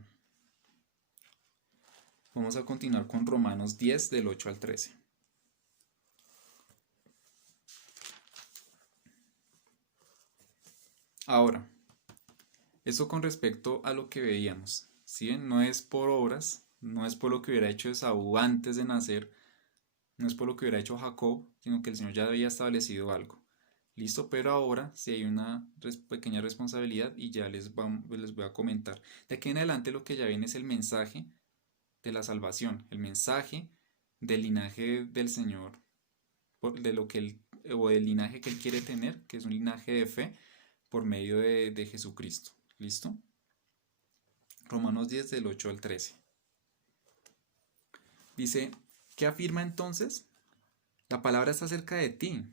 vamos a continuar con Romanos 10 del 8 al 13. Ahora, eso con respecto a lo que veíamos, ¿sí? No es por obras, no es por lo que hubiera hecho Esaú antes de nacer, no es por lo que hubiera hecho Jacob, sino que el Señor ya había establecido algo. Listo, pero ahora sí hay una pequeña responsabilidad y ya les voy a comentar. De aquí en adelante lo que ya viene es el mensaje de la salvación, el mensaje del linaje del Señor, de lo que él, o del linaje que él quiere tener, que es un linaje de fe por medio de Jesucristo. ¿Listo? Romanos 10 del 8 al 13. Dice, ¿qué afirma entonces? La palabra está cerca de ti,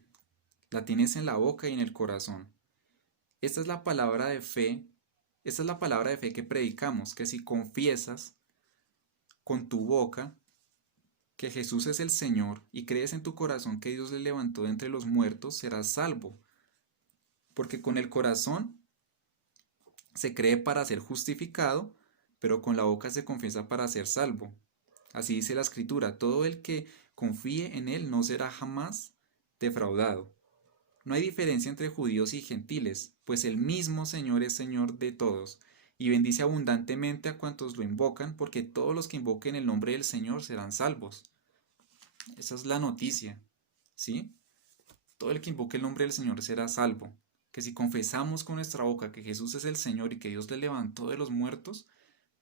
la tienes en la boca y en el corazón. Esta es la palabra de fe, esta es la palabra de fe que predicamos, que si confiesas con tu boca que Jesús es el Señor y crees en tu corazón que Dios le levantó de entre los muertos, serás salvo. Porque con el corazón se cree para ser justificado, pero con la boca se confiesa para ser salvo. Así dice la Escritura, todo el que confíe en Él no será jamás defraudado. No hay diferencia entre judíos y gentiles, pues el mismo Señor es Señor de todos, y bendice abundantemente a cuantos lo invocan, porque todos los que invoquen el nombre del Señor serán salvos. Esa es la noticia, ¿sí? Todo el que invoque el nombre del Señor será salvo. que si confesamos con nuestra boca que Jesús es el Señor y que Dios le levantó de los muertos,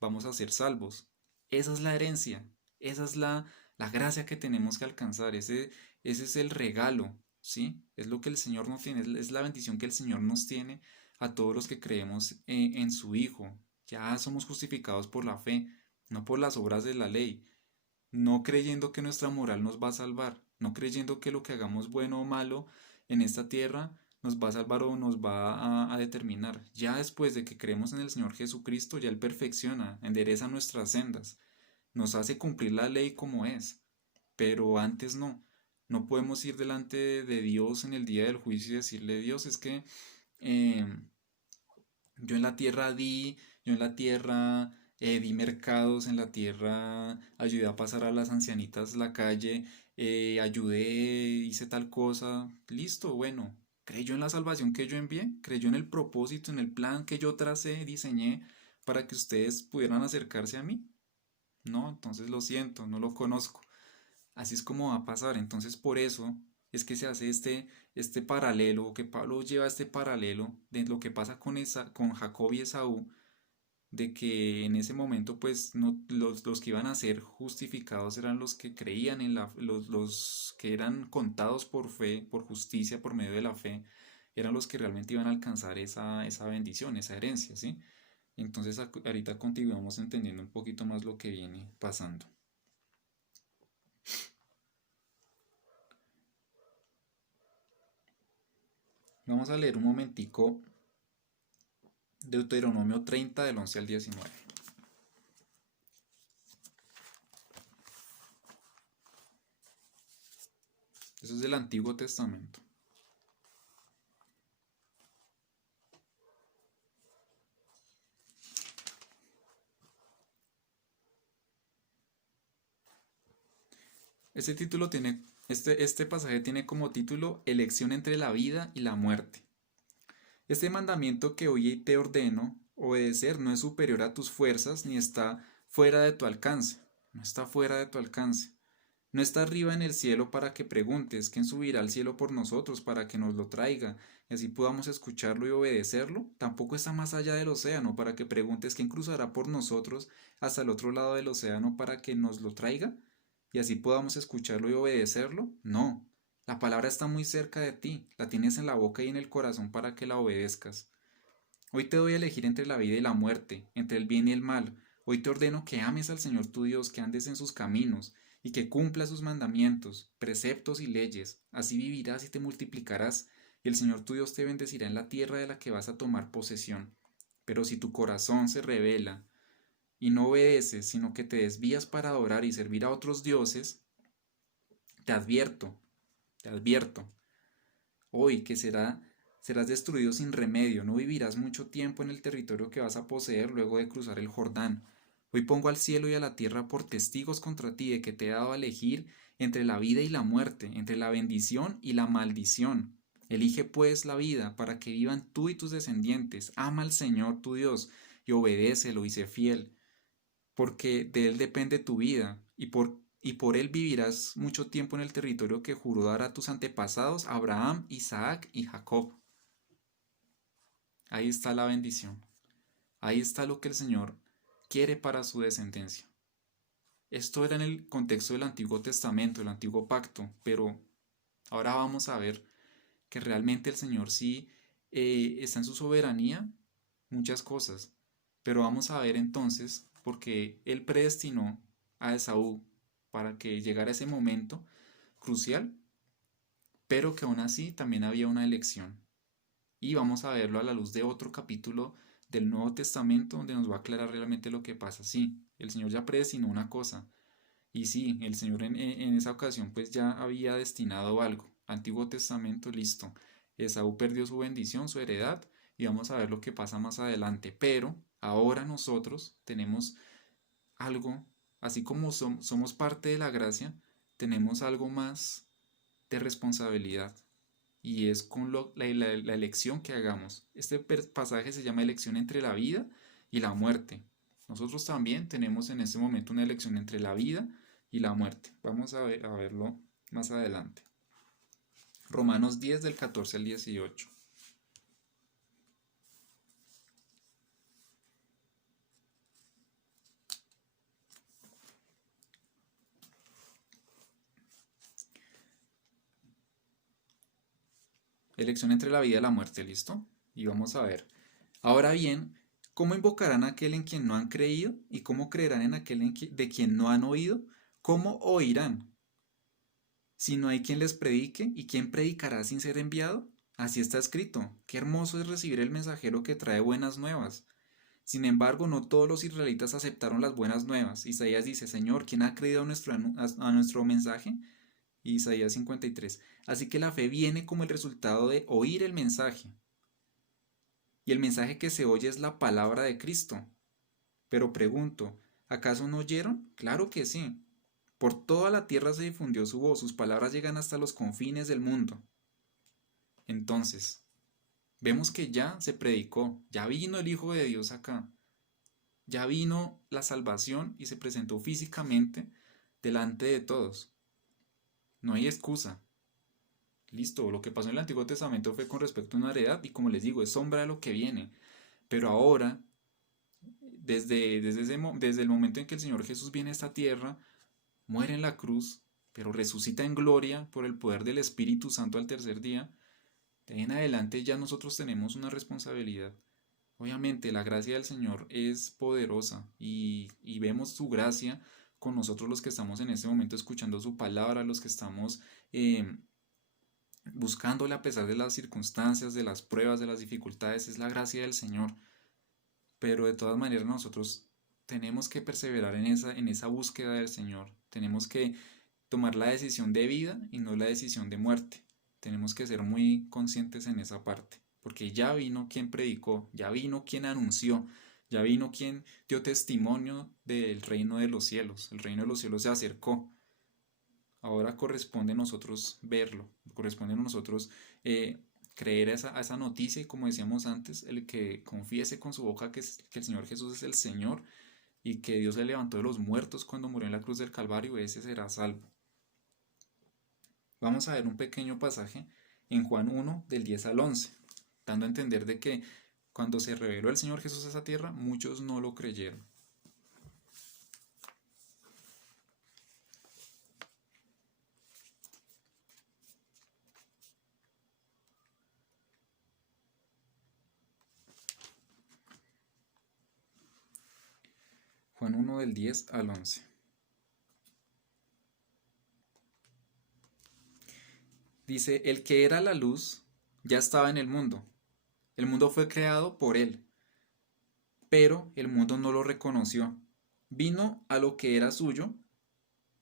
vamos a ser salvos. Esa es la herencia, esa es la gracia que tenemos que alcanzar, ese es el regalo, ¿sí? Es lo que el Señor nos tiene, es la bendición que el Señor nos tiene a todos los que creemos en su Hijo. Ya somos justificados por la fe, no por las obras de la ley, no creyendo que nuestra moral nos va a salvar, no creyendo que lo que hagamos bueno o malo en esta tierra nos va a salvar o nos va a determinar. Ya después de que creemos en el Señor Jesucristo, ya Él perfecciona, endereza nuestras sendas, nos hace cumplir la ley como es, pero antes no. No podemos ir delante de Dios en el día del juicio y decirle, Dios, es que eh, yo en la tierra di, yo en la tierra di mercados, en la tierra ayudé a pasar a las ancianitas la calle, ayudé, hice tal cosa. Listo, bueno. ¿Creyó en la salvación que yo envié? ¿Creyó en el propósito, en el plan que yo tracé, diseñé para que ustedes pudieran acercarse a mí? No, entonces lo siento, no lo conozco. Así es como va a pasar. Entonces por eso es que se hace este paralelo, que Pablo lleva este paralelo de lo que pasa con Jacob y Esaú, de que en ese momento pues no, los que iban a ser justificados eran los que creían en los que eran contados por fe, por justicia, por medio de la fe, eran los que realmente iban a alcanzar esa bendición, esa herencia, ¿sí? Entonces ahorita continuamos entendiendo un poquito más lo que viene pasando. Vamos a leer un momentico Deuteronomio 30 del 11 al 19. Eso es del Antiguo Testamento. Este pasaje tiene como título Elección entre la vida y la muerte. Este mandamiento que hoy te ordeno obedecer no es superior a tus fuerzas ni está fuera de tu alcance. No está fuera de tu alcance. No está arriba en el cielo para que preguntes quién subirá al cielo por nosotros para que nos lo traiga y así podamos escucharlo y obedecerlo. Tampoco está más allá del océano para que preguntes quién cruzará por nosotros hasta el otro lado del océano para que nos lo traiga y así podamos escucharlo y obedecerlo. No, la palabra está muy cerca de ti, la tienes en la boca y en el corazón para que la obedezcas. Hoy te doy a elegir entre la vida y la muerte, entre el bien y el mal. Hoy te ordeno que ames al Señor tu Dios, que andes en sus caminos y que cumplas sus mandamientos, preceptos y leyes. Así vivirás y te multiplicarás, y el Señor tu Dios te bendecirá en la tierra de la que vas a tomar posesión. Pero si tu corazón se rebela y no obedeces, sino que te desvías para adorar y servir a otros dioses, te advierto, te advierto, hoy que serás destruido sin remedio, no vivirás mucho tiempo en el territorio que vas a poseer luego de cruzar el Jordán. Hoy pongo al cielo y a la tierra por testigos contra ti de que te he dado a elegir entre la vida y la muerte, entre la bendición y la maldición. Elige pues la vida para que vivan tú y tus descendientes. Ama al Señor tu Dios y obedécelo y sé fiel, porque de Él depende tu vida y por Él vivirás mucho tiempo en el territorio que juró dar a tus antepasados, Abraham, Isaac y Jacob. Ahí está la bendición. Ahí está lo que el Señor quiere para su descendencia. Esto era en el contexto del Antiguo Testamento, el Antiguo Pacto, pero ahora vamos a ver que realmente el Señor sí está en su soberanía muchas cosas. Pero vamos a ver entonces, porque Él predestinó a Esaú para que llegara ese momento crucial, pero que aún así también había una elección. Y vamos a verlo a la luz de otro capítulo del Nuevo Testamento donde nos va a aclarar realmente lo que pasa. Sí, el Señor ya predestinó una cosa. Y sí, el Señor en esa ocasión pues ya había destinado algo. Antiguo Testamento, listo. Esaú perdió su bendición, su heredad, y vamos a ver lo que pasa más adelante. Pero ahora nosotros tenemos algo, así como somos parte de la gracia, tenemos algo más de responsabilidad. Y es con la elección que hagamos. Este pasaje se llama elección entre la vida y la muerte. Nosotros también tenemos en este momento una elección entre la vida y la muerte. Vamos a verlo más adelante. Romanos 10 del 14 al 18. Elección entre la vida y la muerte, ¿listo? Y vamos a ver. Ahora bien, ¿cómo invocarán a aquel en quien no han creído? ¿Y cómo creerán en aquel de quien no han oído? ¿Cómo oirán si no hay quien les predique? ¿Y quién predicará sin ser enviado? Así está escrito. Qué hermoso es recibir el mensajero que trae buenas nuevas. Sin embargo, no todos los israelitas aceptaron las buenas nuevas. Isaías dice, Señor, ¿quién ha creído a nuestro mensaje? Isaías 53. Así que la fe viene como el resultado de oír el mensaje. Y el mensaje que se oye es la palabra de Cristo. Pero pregunto, ¿acaso no oyeron? Claro que sí. Por toda la tierra se difundió su voz, sus palabras llegan hasta los confines del mundo. Entonces, vemos que ya se predicó, ya vino el Hijo de Dios acá, ya vino la salvación y se presentó físicamente delante de todos. No hay excusa. Listo, lo que pasó en el Antiguo Testamento fue con respecto a una heredad y como les digo, es sombra de lo que viene. Pero ahora, desde el momento en que el Señor Jesús viene a esta tierra, muere en la cruz, pero resucita en gloria por el poder del Espíritu Santo al tercer día, de ahí en adelante ya nosotros tenemos una responsabilidad. Obviamente la gracia del Señor es poderosa y vemos su gracia con nosotros los que estamos en este momento escuchando su palabra, los que estamos buscándole a pesar de las circunstancias, de las pruebas, de las dificultades, es la gracia del Señor. Pero de todas maneras nosotros tenemos que perseverar en esa búsqueda del Señor. Tenemos que tomar la decisión de vida y no la decisión de muerte. Tenemos que ser muy conscientes en esa parte, porque ya vino quien predicó, ya vino quien anunció, ya vino quien dio testimonio del reino de los cielos. El reino de los cielos se acercó. Ahora corresponde a nosotros verlo, corresponde a nosotros creer a esa noticia y como decíamos antes, el que confiese con su boca que el Señor Jesús es el Señor y que Dios le levantó de los muertos cuando murió en la cruz del Calvario, ese será salvo. Vamos a ver un pequeño pasaje en Juan 1 del 10 al 11, dando a entender de que cuando se reveló el Señor Jesús a esa tierra, muchos no lo creyeron. Juan 1 del 10 al 11. Dice, el que era la luz ya estaba en el mundo. El mundo fue creado por él, pero el mundo no lo reconoció. Vino a lo que era suyo,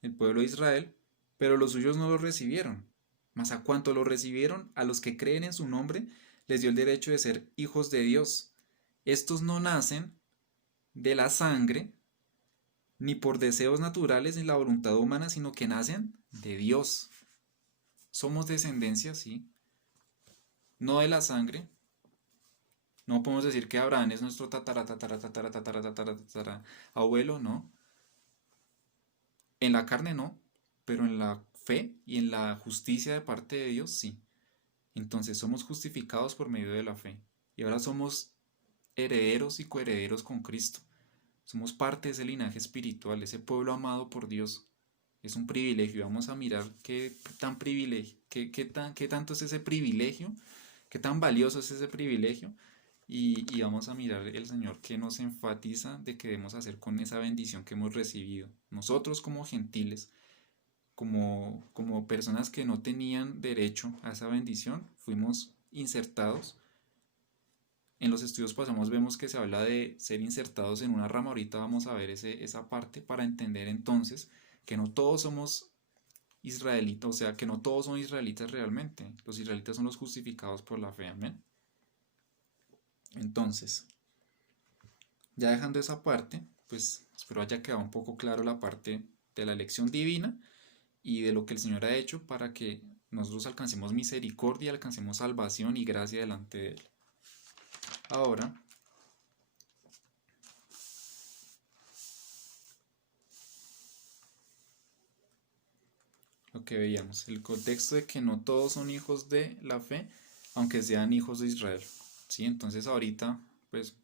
el pueblo de Israel, pero los suyos no lo recibieron. Mas a cuanto lo recibieron, a los que creen en su nombre, les dio el derecho de ser hijos de Dios. Estos no nacen de la sangre, ni por deseos naturales ni la voluntad humana, sino que nacen de Dios. Somos descendencia, sí, no de la sangre. No podemos decir que Abraham es nuestro tatara abuelo, no. En la carne no, pero en la fe y en la justicia de parte de Dios sí. Entonces somos justificados por medio de la fe. Y ahora somos herederos y coherederos con Cristo. Somos parte de ese linaje espiritual, ese pueblo amado por Dios. Es un privilegio. Vamos a mirar qué tan privilegio, qué tanto es ese privilegio, qué tan valioso es ese privilegio. Y vamos a mirar el Señor que nos enfatiza de que debemos hacer con esa bendición que hemos recibido. Nosotros como gentiles, como personas que no tenían derecho a esa bendición, fuimos insertados. En los estudios pasamos vemos que se habla de ser insertados en una rama. Ahorita vamos a ver esa parte para entender entonces que no todos somos israelitas, o sea, que no todos son israelitas realmente. Los israelitas son los justificados por la fe, amén. Entonces, ya dejando esa parte, pues espero haya quedado un poco claro la parte de la elección divina y de lo que el Señor ha hecho para que nosotros alcancemos misericordia, alcancemos salvación y gracia delante de Él. Ahora, lo que veíamos, el contexto de que no todos son hijos de la fe, aunque sean hijos de Israel. ¿Sí? Entonces ahorita, pues,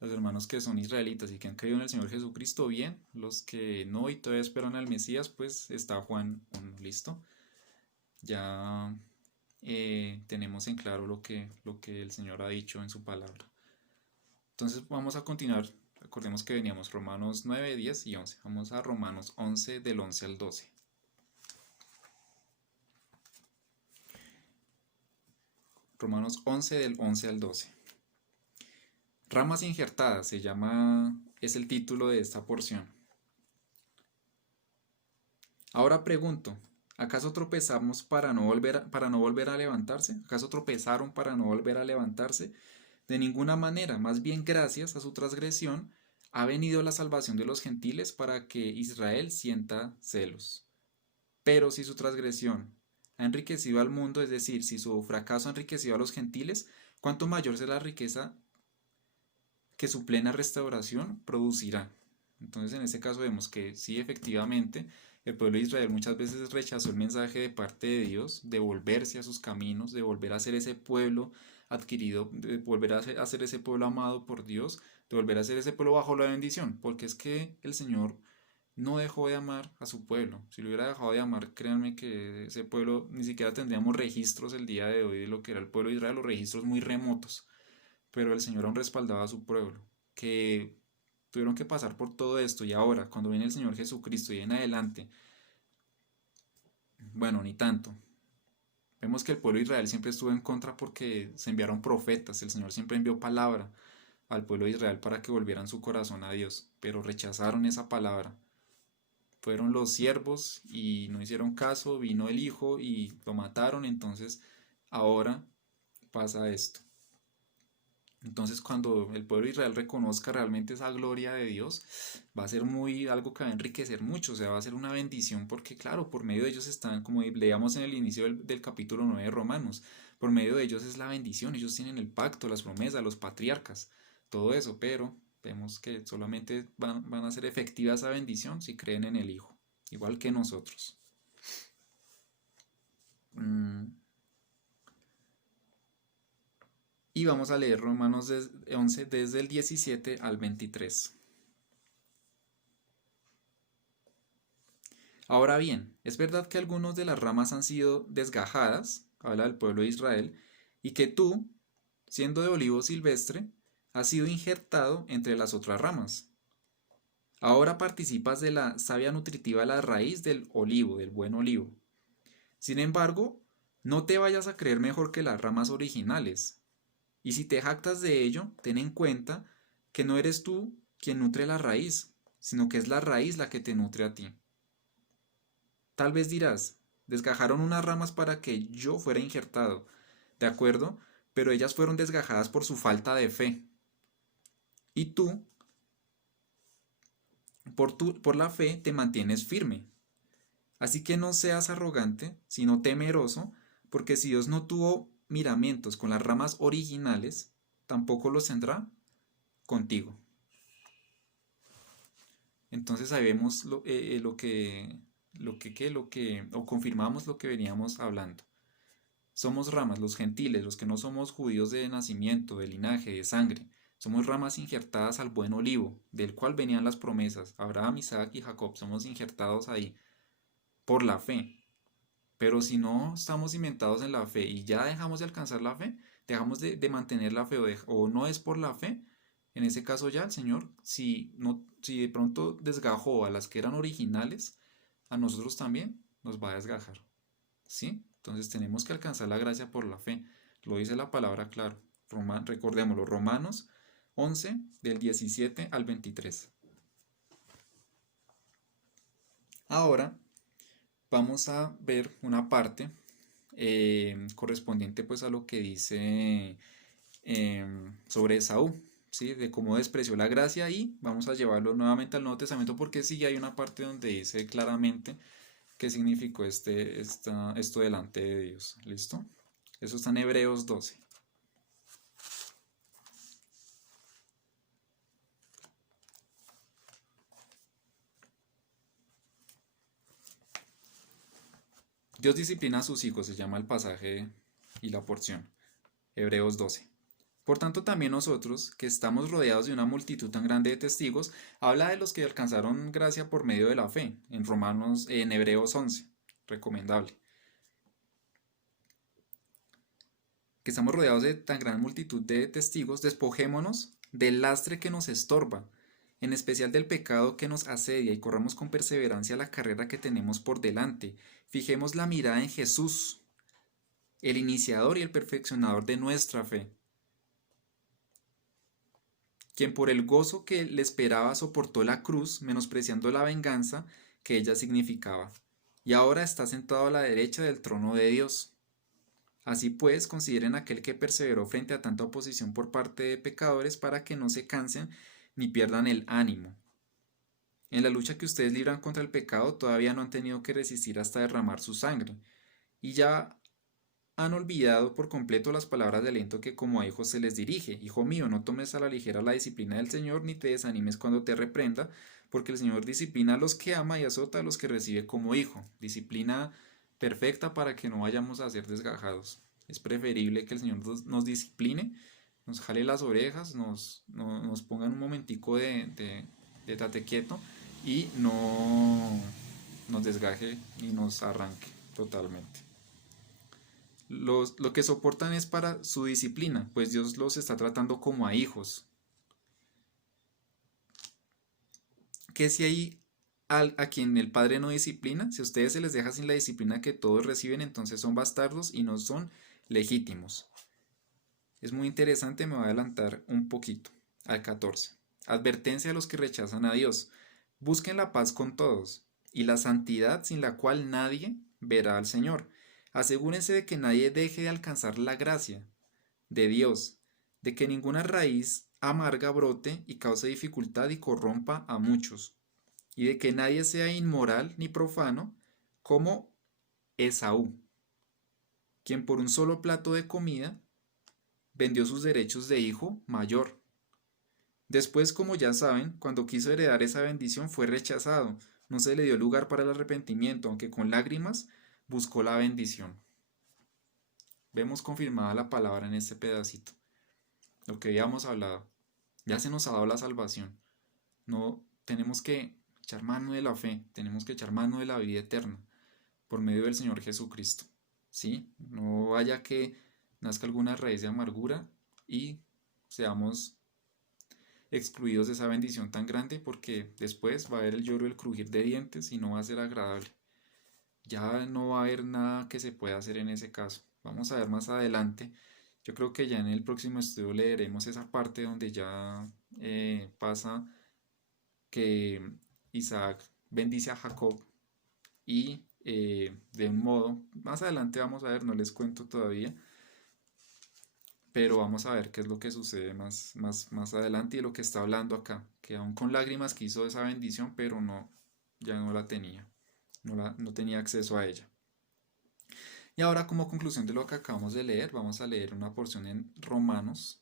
los hermanos que son israelitas y que han creído en el Señor Jesucristo, bien. Los que no y todavía esperan al Mesías, pues está Juan 1, ¿listo? Ya tenemos en claro lo que el Señor ha dicho en su palabra. Entonces vamos a continuar. Recordemos que veníamos Romanos 9, 10 y 11. Vamos a Romanos 11 del 11 al 12. Romanos 11 del 11 al 12. Ramas injertadas es el título de esta porción. Ahora pregunto, ¿acaso tropezamos para no volver a levantarse? ¿Acaso tropezaron para no volver a levantarse? De ninguna manera, más bien gracias a su transgresión ha venido la salvación de los gentiles para que Israel sienta celos. Pero si su transgresión ha enriquecido al mundo, es decir, si su fracaso ha enriquecido a los gentiles, ¿cuánto mayor será la riqueza que su plena restauración producirá? Entonces en este caso vemos que sí, efectivamente, el pueblo de Israel muchas veces rechazó el mensaje de parte de Dios de volverse a sus caminos, de volver a ser ese pueblo adquirido, de volver a ser ese pueblo amado por Dios, de volver a ser ese pueblo bajo la bendición, porque es que el Señor no dejó de amar a su pueblo. Si lo hubiera dejado de amar, créanme que ese pueblo ni siquiera tendríamos registros el día de hoy de lo que era el pueblo de Israel, los registros muy remotos, pero el Señor aún respaldaba a su pueblo, que tuvieron que pasar por todo esto y ahora, cuando viene el Señor Jesucristo y en adelante, bueno, ni tanto. Vemos que el pueblo de Israel siempre estuvo en contra porque se enviaron profetas, el Señor siempre envió palabra al pueblo de Israel para que volvieran su corazón a Dios, pero rechazaron esa palabra. Fueron los siervos y no hicieron caso, vino el hijo y lo mataron, entonces ahora pasa esto. Entonces cuando el pueblo de Israel reconozca realmente esa gloria de Dios, va a ser algo que va a enriquecer mucho, o sea, va a ser una bendición porque claro, por medio de ellos están, como leíamos en el inicio del capítulo 9 de Romanos, por medio de ellos es la bendición, ellos tienen el pacto, las promesas, los patriarcas, todo eso, pero vemos que solamente van a ser efectiva esa bendición si creen en el Hijo, igual que nosotros. Mm, Y vamos a leer Romanos 11 desde el 17 al 23. Ahora bien, es verdad que algunos de las ramas han sido desgajadas, habla del pueblo de Israel, y que tú, siendo de olivo silvestre, has sido injertado entre las otras ramas. Ahora participas de la savia nutritiva de la raíz del olivo, del buen olivo. Sin embargo, no te vayas a creer mejor que las ramas originales. Y si te jactas de ello, ten en cuenta que no eres tú quien nutre la raíz, sino que es la raíz la que te nutre a ti. Tal vez dirás, desgajaron unas ramas para que yo fuera injertado, ¿de acuerdo? Pero ellas fueron desgajadas por su falta de fe. Y tú, por la fe, te mantienes firme. Así que no seas arrogante, sino temeroso, porque si Dios no tuvo miramientos con las ramas originales, tampoco los tendrá contigo. Entonces ahí vemos o confirmamos lo que veníamos hablando. Somos ramas, los gentiles, los que no somos judíos de nacimiento, de linaje, de sangre. Somos ramas injertadas al buen olivo, del cual venían las promesas. Abraham, Isaac y Jacob, somos injertados ahí por la fe. Pero si no estamos cimentados en la fe y ya dejamos de alcanzar la fe, dejamos de mantener la fe o no es por la fe, en ese caso ya el Señor, si de pronto desgajó a las que eran originales, a nosotros también nos va a desgajar. ¿Sí? Entonces tenemos que alcanzar la gracia por la fe. Lo dice la palabra claro. Recordémoslo, Romanos 11 del 17 al 23. Ahora vamos a ver una parte correspondiente pues a lo que dice sobre Esaú, ¿sí? De cómo despreció la gracia y vamos a llevarlo nuevamente al Nuevo Testamento porque sí hay una parte donde dice claramente qué significó esto delante de Dios. ¿Listo? Eso está en Hebreos 12. Dios disciplina a sus hijos, se llama el pasaje y la porción. Hebreos 12. Por tanto, también nosotros, que estamos rodeados de una multitud tan grande de testigos, habla de los que alcanzaron gracia por medio de la fe, en Hebreos 11, recomendable. que estamos rodeados de tan gran multitud de testigos, despojémonos del lastre que nos estorba, en especial del pecado que nos asedia, y corramos con perseverancia la carrera que tenemos por delante. Fijemos la mirada en Jesús, el iniciador y el perfeccionador de nuestra fe, quien por el gozo que le esperaba soportó la cruz, menospreciando la venganza que ella significaba, y ahora está sentado a la derecha del trono de Dios. Así pues, consideren aquel que perseveró frente a tanta oposición por parte de pecadores para que no se cansen ni pierdan el ánimo. En la lucha que ustedes libran contra el pecado todavía no han tenido que resistir hasta derramar su sangre, y ya han olvidado por completo las palabras de aliento que como a hijos se les dirige. Hijo mío, no tomes a la ligera la disciplina del Señor, ni te desanimes cuando te reprenda, porque el Señor disciplina a los que ama y azota a los que recibe como hijo. Disciplina perfecta para que no vayamos a ser desgajados. Es preferible que el Señor nos discipline, nos jale las orejas, nos ponga en un momentico de tate quieto y no nos desgaje y nos arranque totalmente. Lo que soportan es para su disciplina, pues Dios los está tratando como a hijos. Que si hay a quien el Padre no disciplina, si a ustedes se les deja sin la disciplina que todos reciben, entonces son bastardos y no son legítimos. Es muy interesante, me voy a adelantar un poquito al 14. Advertencia a los que rechazan a Dios. Busquen la paz con todos y la santidad sin la cual nadie verá al Señor. Asegúrense de que nadie deje de alcanzar la gracia de Dios, de que ninguna raíz amarga brote y cause dificultad y corrompa a muchos, y de que nadie sea inmoral ni profano como Esaú, quien por un solo plato de comida vendió sus derechos de hijo mayor. Después, como ya saben, cuando quiso heredar esa bendición fue rechazado, no se le dio lugar para el arrepentimiento, aunque con lágrimas buscó la bendición. Vemos confirmada la palabra en este pedacito, lo que habíamos hablado. Ya se nos ha dado la salvación. No tenemos que echar mano de la fe, tenemos que echar mano de la vida eterna por medio del Señor Jesucristo. ¿Sí? No vaya que nazca alguna raíz de amargura y seamos excluidos de esa bendición tan grande, porque después va a haber el lloro y el crujir de dientes y no va a ser agradable. Ya no va a haber nada que se pueda hacer en ese caso. Vamos a ver más adelante. Yo creo que ya en el próximo estudio leeremos esa parte donde ya pasa que Isaac bendice a Jacob y de un modo, más adelante vamos a ver, no les cuento todavía, pero vamos a ver qué es lo que sucede más adelante y lo que está hablando acá, que aún con lágrimas quiso esa bendición, pero no, ya no la tenía, no tenía acceso a ella. Y ahora, como conclusión de lo que acabamos de leer, vamos a leer una porción en Romanos,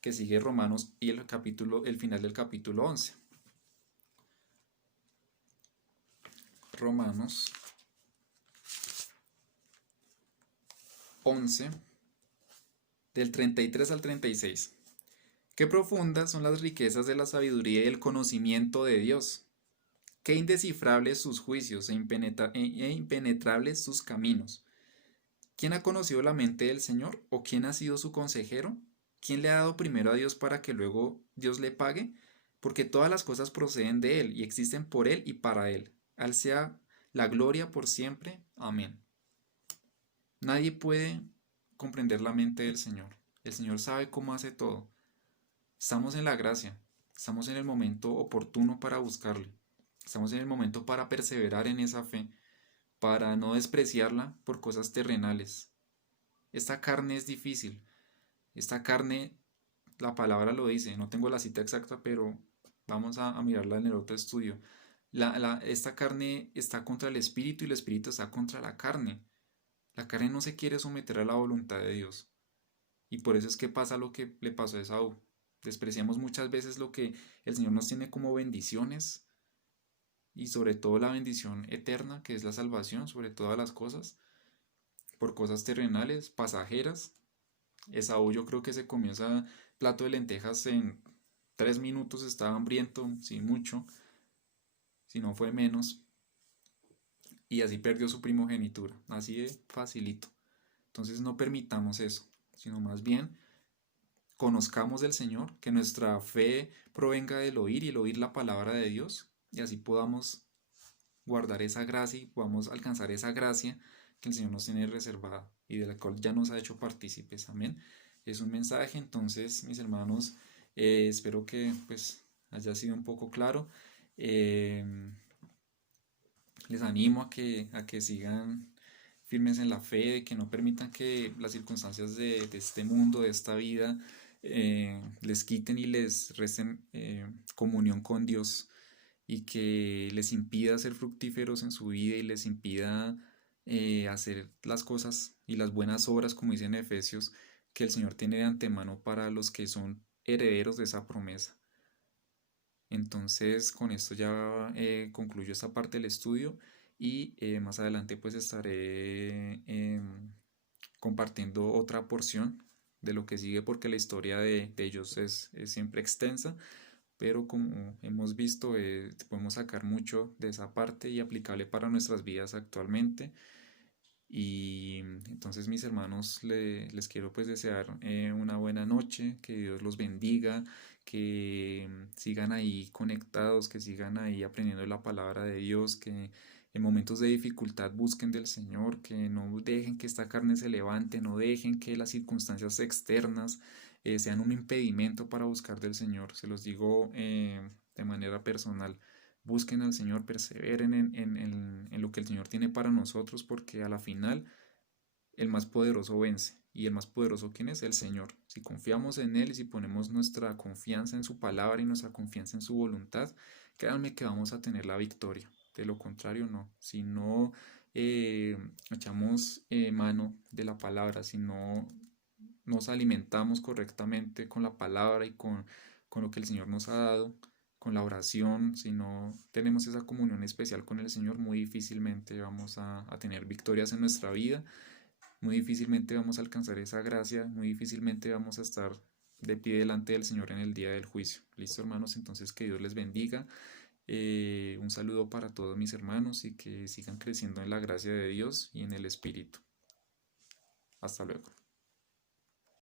que sigue Romanos y el final del capítulo 11. Romanos 11, del 33 al 36. Qué profundas son las riquezas de la sabiduría y el conocimiento de Dios. Qué indescifrables sus juicios e impenetrables sus caminos. ¿Quién ha conocido la mente del Señor? ¿O quién ha sido su consejero? ¿Quién le ha dado primero a Dios para que luego Dios le pague? Porque todas las cosas proceden de Él y existen por Él y para Él. Al sea la gloria por siempre. Amén. Nadie puede comprender la mente del Señor. El Señor sabe cómo hace todo. Estamos en la gracia. Estamos en el momento oportuno para buscarle. Estamos en el momento para perseverar en esa fe, para no despreciarla por cosas terrenales. Esta carne es difícil. Esta carne, la palabra lo dice, no tengo la cita exacta, pero vamos a mirarla en el otro estudio. Esta carne está contra el espíritu y el espíritu está contra la carne. La carne no se quiere someter a la voluntad de Dios. Y por eso es que pasa lo que le pasó a Esaú. Despreciamos muchas veces lo que el Señor nos tiene como bendiciones y sobre todo la bendición eterna, que es la salvación sobre todas las cosas, por cosas terrenales, pasajeras. Esaú yo creo que se comió ese plato de lentejas en 3 minutos, estaba hambriento, sin mucho, si no fue menos, y así perdió su primogenitura, así de facilito. Entonces no permitamos eso, sino más bien conozcamos del Señor, que nuestra fe provenga del oír y el oír la palabra de Dios, y así podamos guardar esa gracia y podamos alcanzar esa gracia que el Señor nos tiene reservada y de la cual ya nos ha hecho partícipes. Amén. Es un mensaje, entonces, mis hermanos, espero que pues haya sido un poco claro. Eh, Les animo a que sigan firmes en la fe, de que no permitan que las circunstancias de este mundo, de esta vida, les quiten y les resten comunión con Dios y que les impida ser fructíferos en su vida y les impida hacer las cosas y las buenas obras, como dice en Efesios, que el Señor tiene de antemano para los que son herederos de esa promesa. Entonces, con esto ya concluyo esta parte del estudio y más adelante pues estaré compartiendo otra porción de lo que sigue porque la historia de ellos es siempre extensa, pero como hemos visto, podemos sacar mucho de esa parte y aplicable para nuestras vidas actualmente. Y entonces, mis hermanos, les quiero pues desear una buena noche, que Dios los bendiga, que sigan ahí conectados, que sigan ahí aprendiendo la palabra de Dios, que en momentos de dificultad busquen del Señor, que no dejen que esta carne se levante, no dejen que las circunstancias externas sean un impedimento para buscar del Señor. Se los digo de manera personal. Busquen al Señor, perseveren en lo que el Señor tiene para nosotros, porque a la final el más poderoso vence. ¿Y el más poderoso quién es? El Señor. Si confiamos en Él y si ponemos nuestra confianza en su palabra y nuestra confianza en su voluntad, créanme que vamos a tener la victoria. De lo contrario, no. Si no eh, echamos mano de la palabra, si no nos alimentamos correctamente con la palabra y con lo que el Señor nos ha dado, con la oración, si no tenemos esa comunión especial con el Señor, muy difícilmente vamos a tener victorias en nuestra vida, muy difícilmente vamos a alcanzar esa gracia, muy difícilmente vamos a estar de pie delante del Señor en el día del juicio. Listo, hermanos, entonces que Dios les bendiga. Un saludo para todos mis hermanos y que sigan creciendo en la gracia de Dios y en el Espíritu. Hasta luego.